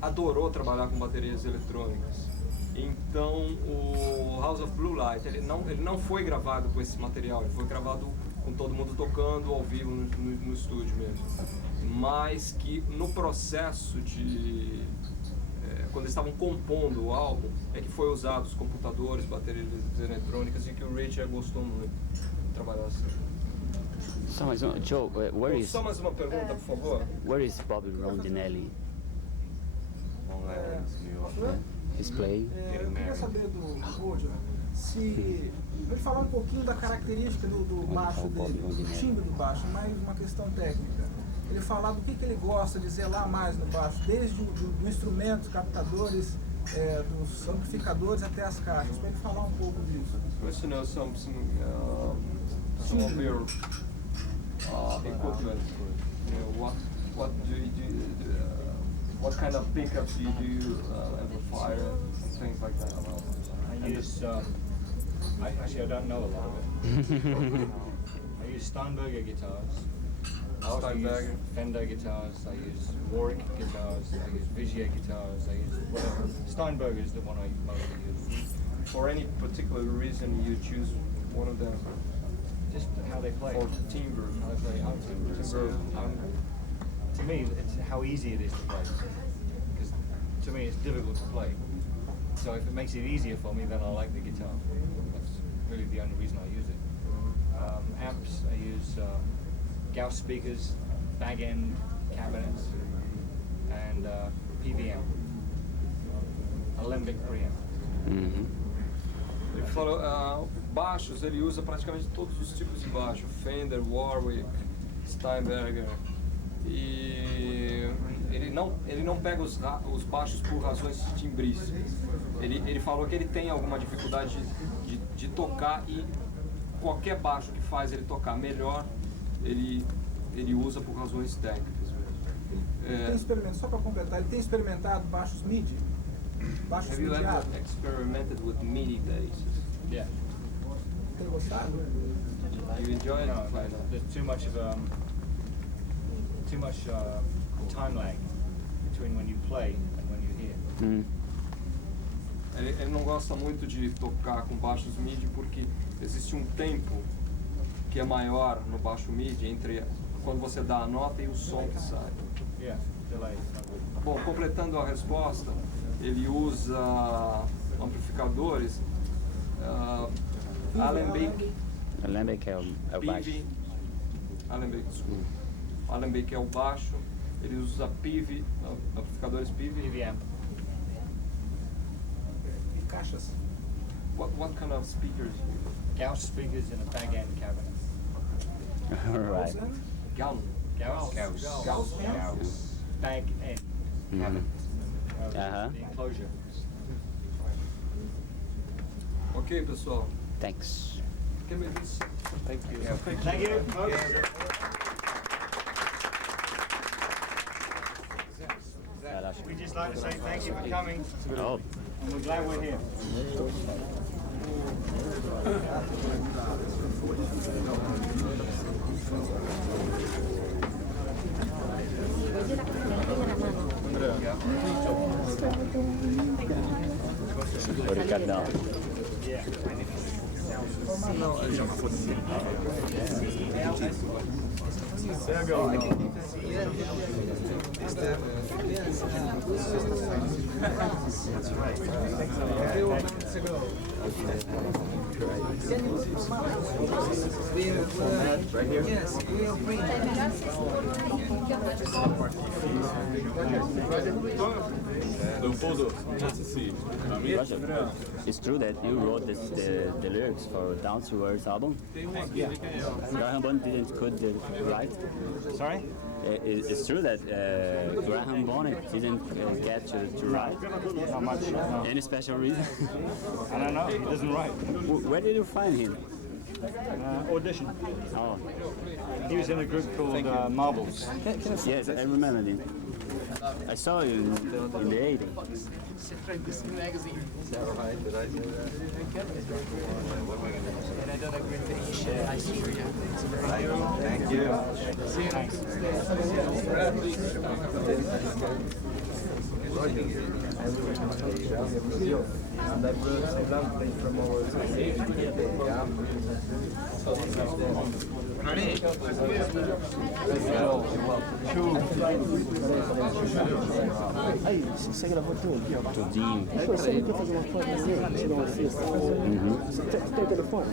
adorou trabalhar com baterias eletrônicas. Então o House of Blue Light ele não foi gravado com esse material, ele foi gravado com todo mundo tocando ao vivo no estúdio mesmo. Mas que no processo de quando eles estavam compondo o álbum é que foi usado os computadores, baterias eletrônicas, e que o Richie gostou muito de trabalhar assim. Só mais uma, Joe, só mais uma pergunta, por favor. Where is Bobby Rondinelli? Display. Eu queria saber do Roger se ele falar um pouquinho da característica do baixo dele, do timbre do baixo, mais uma questão técnica. Ele falar do que ele gosta de zelar mais no baixo, desde do instrumento, captadores, dos amplificadores até as caixas, para ele falar um pouco disso. Just to know some of your equipment. You know, what do you do? What kind of pickups do you use? Amplifier and things like that. I use. Actually, I don't know a lot of it. I use Steinberger guitars. I also use Fender guitars. I use Warwick guitars. I use Vigier guitars. I use whatever. Steinberger is the one I mostly use. For any particular reason, you choose one of them? Just how they play. Or timbre. How they play. Timbre. To me, it's how easy it is to play. Because to me, it's difficult to play. So if it makes it easier for me, then I like the guitar. That's really the only reason I use it. Amps, I use Gauss speakers, bag end cabinets, and PVM, Alembic preamp. Ele falou, baixos, ele usa praticamente todos os tipos de baixo, Fender, Warwick, Steinberger, e ele não pega os baixos por razões timbrísticas. Ele falou que ele tem alguma dificuldade de tocar, e qualquer baixo que faz ele tocar melhor, ele usa por razões técnicas. Ele tem experimentado, só para completar, ele tem experimentado baixos MIDI? Baixos Have you MIDI? ever experimented with MIDI basses? Yeah. Tem gostado? You enjoy it? No, there's too much time lag between when you play and when you hear. Ele não gosta muito de tocar com baixos MIDI porque existe um tempo que é maior no baixo MIDI entre quando você dá a nota e o som que sai. Yeah, delay. Bom, completando a resposta, ele usa amplificadores Alembic. Alembic é o baixo. Alembic, desculpa. Alembic é o baixo. Ele usa PV, amplificadores PV. PVM. E caixas? What kind of speakers? Gauss speakers in a bag end cabinet. Right. Gauss. Bag end cabinet. The enclosure. Ok, pessoal. Thanks. Thank you. Yeah. Thank you. We'd just like to say thank you for coming. Oh. And we're glad we're here. Obrigadão. Right here? Yes. It's true that you wrote the lyrics for Down to Earth album? Yeah. Graham Bonnet didn't could write? Sorry? It's true that Graham Bonnet didn't get to write? Not much. No. Any special reason? I don't know. He doesn't write. Where did you find him? Audition. Oh. He was in a group called Marbles. Yes, I remember him. I saw you in the 80s. This magazine. Is that right? Did I do that? And I don't agree with I see you. Thank you. See you. Aí, você gravou tudo? Tudinho. Você não quer fazer uma foto assim? Tirar uma festa? Você tem telefone?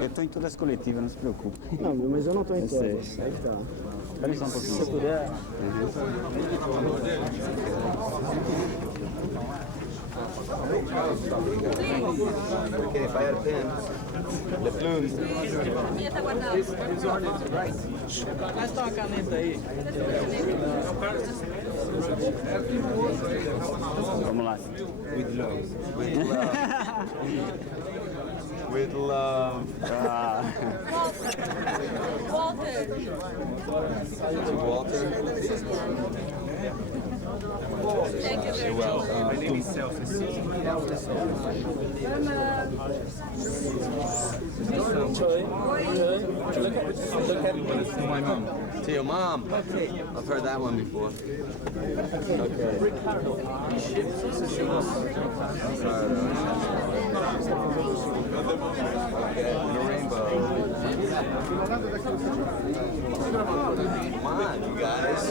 Eu estou em todas as coletivas, não se preocupe. Não, mas eu não estou em sei. todas. Aí tá. Espera só um pouquinho. Se você puder. Okay, if I had a pen, the plume. Mas tá uma caneta aí. Vamos lá. With love. With love. With love. Walter. Thank you very much. My name is Celsius. My mom. To your mom? I've heard that one before. The rainbow. Come on, you guys.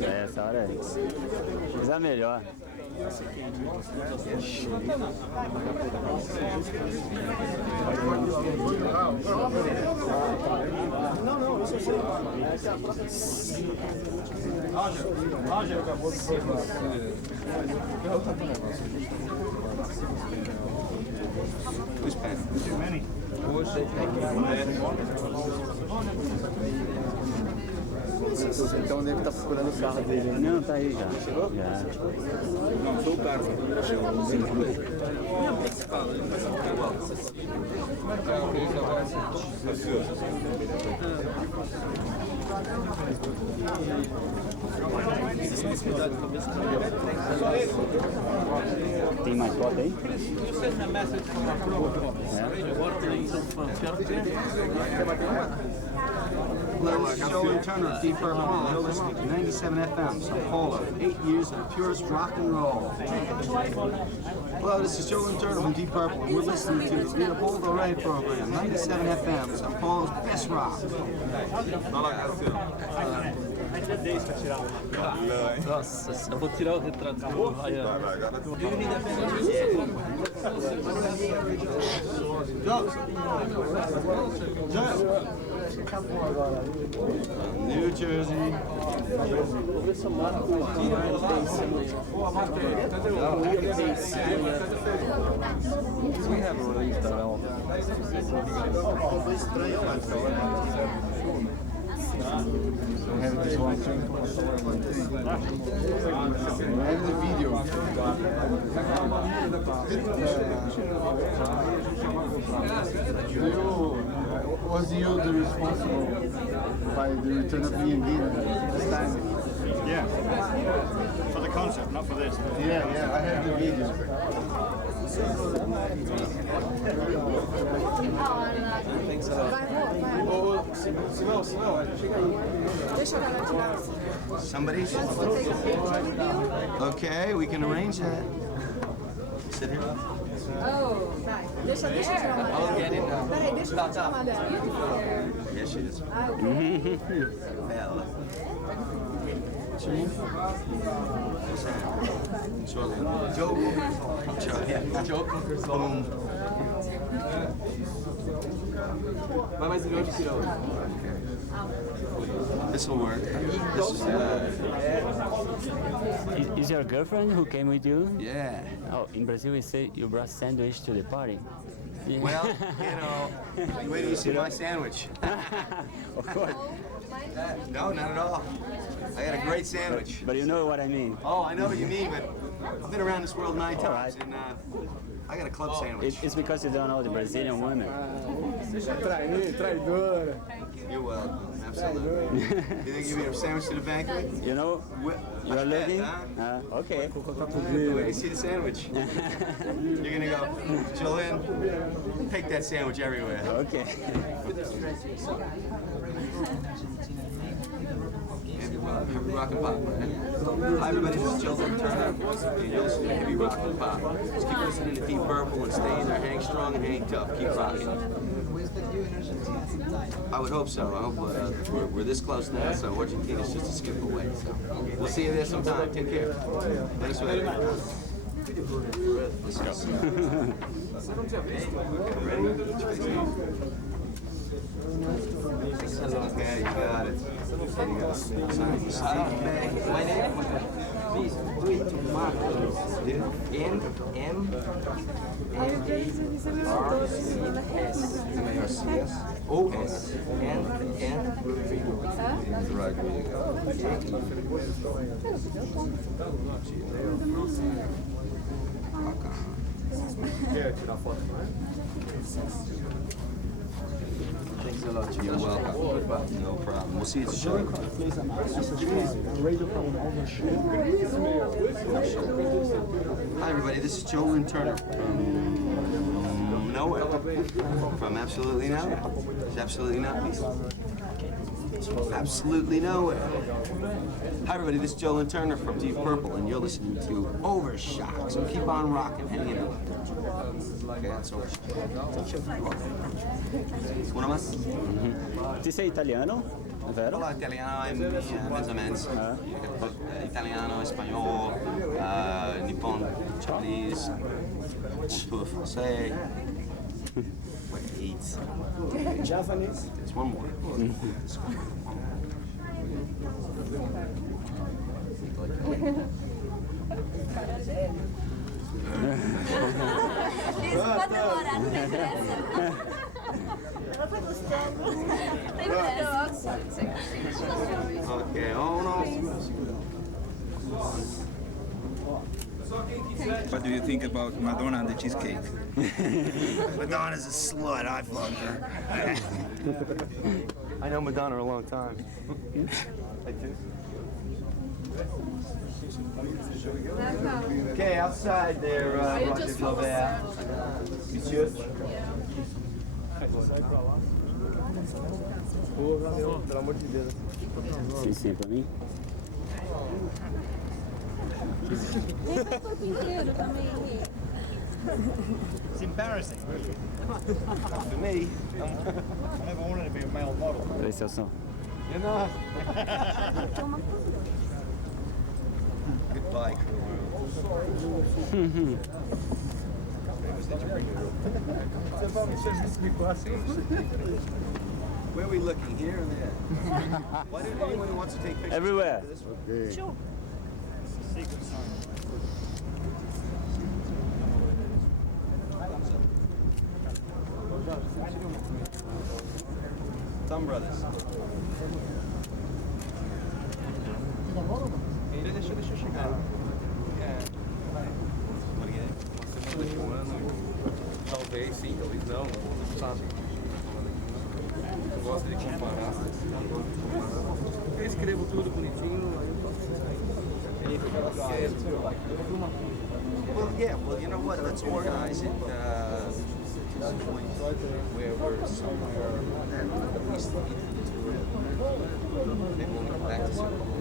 Essa hora é. Mas é melhor. Não, isso eu sei. Roger, acabou de provar. Who's pen? Too many. Então deve estar procurando o carro dele. Não, tá aí já. Chegou? Já. Não, sou o cara. Tem mais foto aí? Hello, this is Joe Turner of Deep Purple. You're listening to 97 FM, Sao Paulo. 8 years of purest rock and roll. Hello, this is Joe Turner from Deep Purple, and we're listening to the Leopoldo Ray program, 97 FM, Sao Paulo's best rock. Nossa, eu vou tirar o retrato do Ryan. New Jersey. Vou ver se eu marco o We haven't released that album. I have this one too. I have the video. Was you the responsible by the return of Ian Gillan this time? Yeah. For the concept, not for this. Yeah, I have the video. Somebody? Okay, we can arrange that. Sit here. Oh, deixa eu tirar uma dela. Peraí, deixa eu tirar uma dela. Yes, she is. Bela. Joke. Vai mais em onde tirou? This will work. Is your girlfriend who came with you? Yeah. Oh, in Brazil we say you brought sandwich to the party. Well, you know, wait till you see my sandwich. Of course. No, not at all. I got a great sandwich. But you know what I mean. Oh, I know what you mean, but I've been around this world 9 times, and I got a club sandwich. It's because you don't know the Brazilian women. Traidora. You're welcome. Absolutely. You think you made a sandwich to the banquet? You know, you are looking. Okay. Wait to see the sandwich. You're gonna go, Jolene, take that sandwich everywhere. Okay. Heavy Rock and Pop. Hi everybody, this is Jolene Turner, and you're listening to Heavy Rock and Pop. Just keep listening to Deep Purple and stay there. Hang strong and hang tough. Keep rocking. I would hope so. I hope we're this close now, so Argentina's just a skip away. So we'll see you there sometime. Take care. Venezuela. Let's go. Ready? Okay, you got it. My name? Please do it to Marcos. M-M-A-R-C-S. O-S. And Rodrigo. Quer tirar foto, não é? Thanks a lot. You're welcome. No problem. We'll see you at the show. Hi everybody, this is Joe Lynn Turner from nowhere. From absolutely nowhere. It's absolutely nothing. Absolutely nowhere. Hi everybody, this is Joe Lynn Turner from Deep Purple, and you're listening to Overshock. So keep on rocking, hanging in. Okay, that's Overshock. Una más? Ti sei italiano? Vero? Parlo italiano mais ou menos. Italiano, espanhol, nippon, Japanese, un peu français. Wait. Japanese? There's one more. Isso pode demorar, não tem pressa. Ela tá gostando. Tem pressa. Okay, oh no. What do you think about Madonna and the cheesecake? Madonna's a slut. I fucked her. I know Madonna a long time. I do. Okay, outside there, Roger Glovert. Monsieur. Pelo amor de Deus. Sim, pra mim. It's embarrassing. For me, I never wanted to be a male model. Esse é o som. You're not. Goodbye, Where are we looking? Here or there? Why did anyone who wants to take pictures? Everywhere. This one? Okay. Sure. Secret sign. Thumb Brothers. Deixa eu chegar. Talvez sim, talvez não, não sabe. Eu gosto de comparar. Eu escrevo tudo bonitinho, aí eu posso Well, yeah, well, you know what? Let's organize it to the point where we're somewhere at least maybe when we come back to Super Bowl.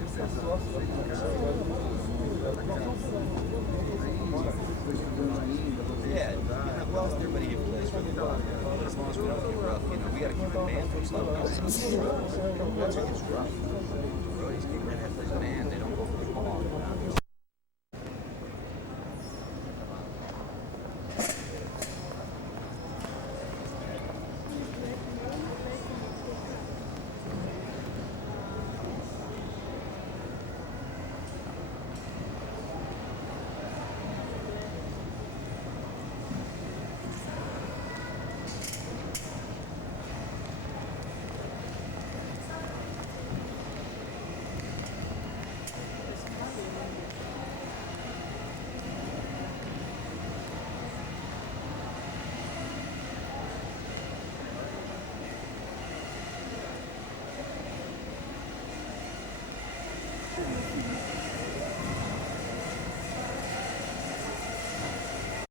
Yeah, well, everybody here plays really well. As long as we don't get rough, we gotta keep the band from slowing down. Once it gets rough, Brody's keep right after his band, they don't go for the ball.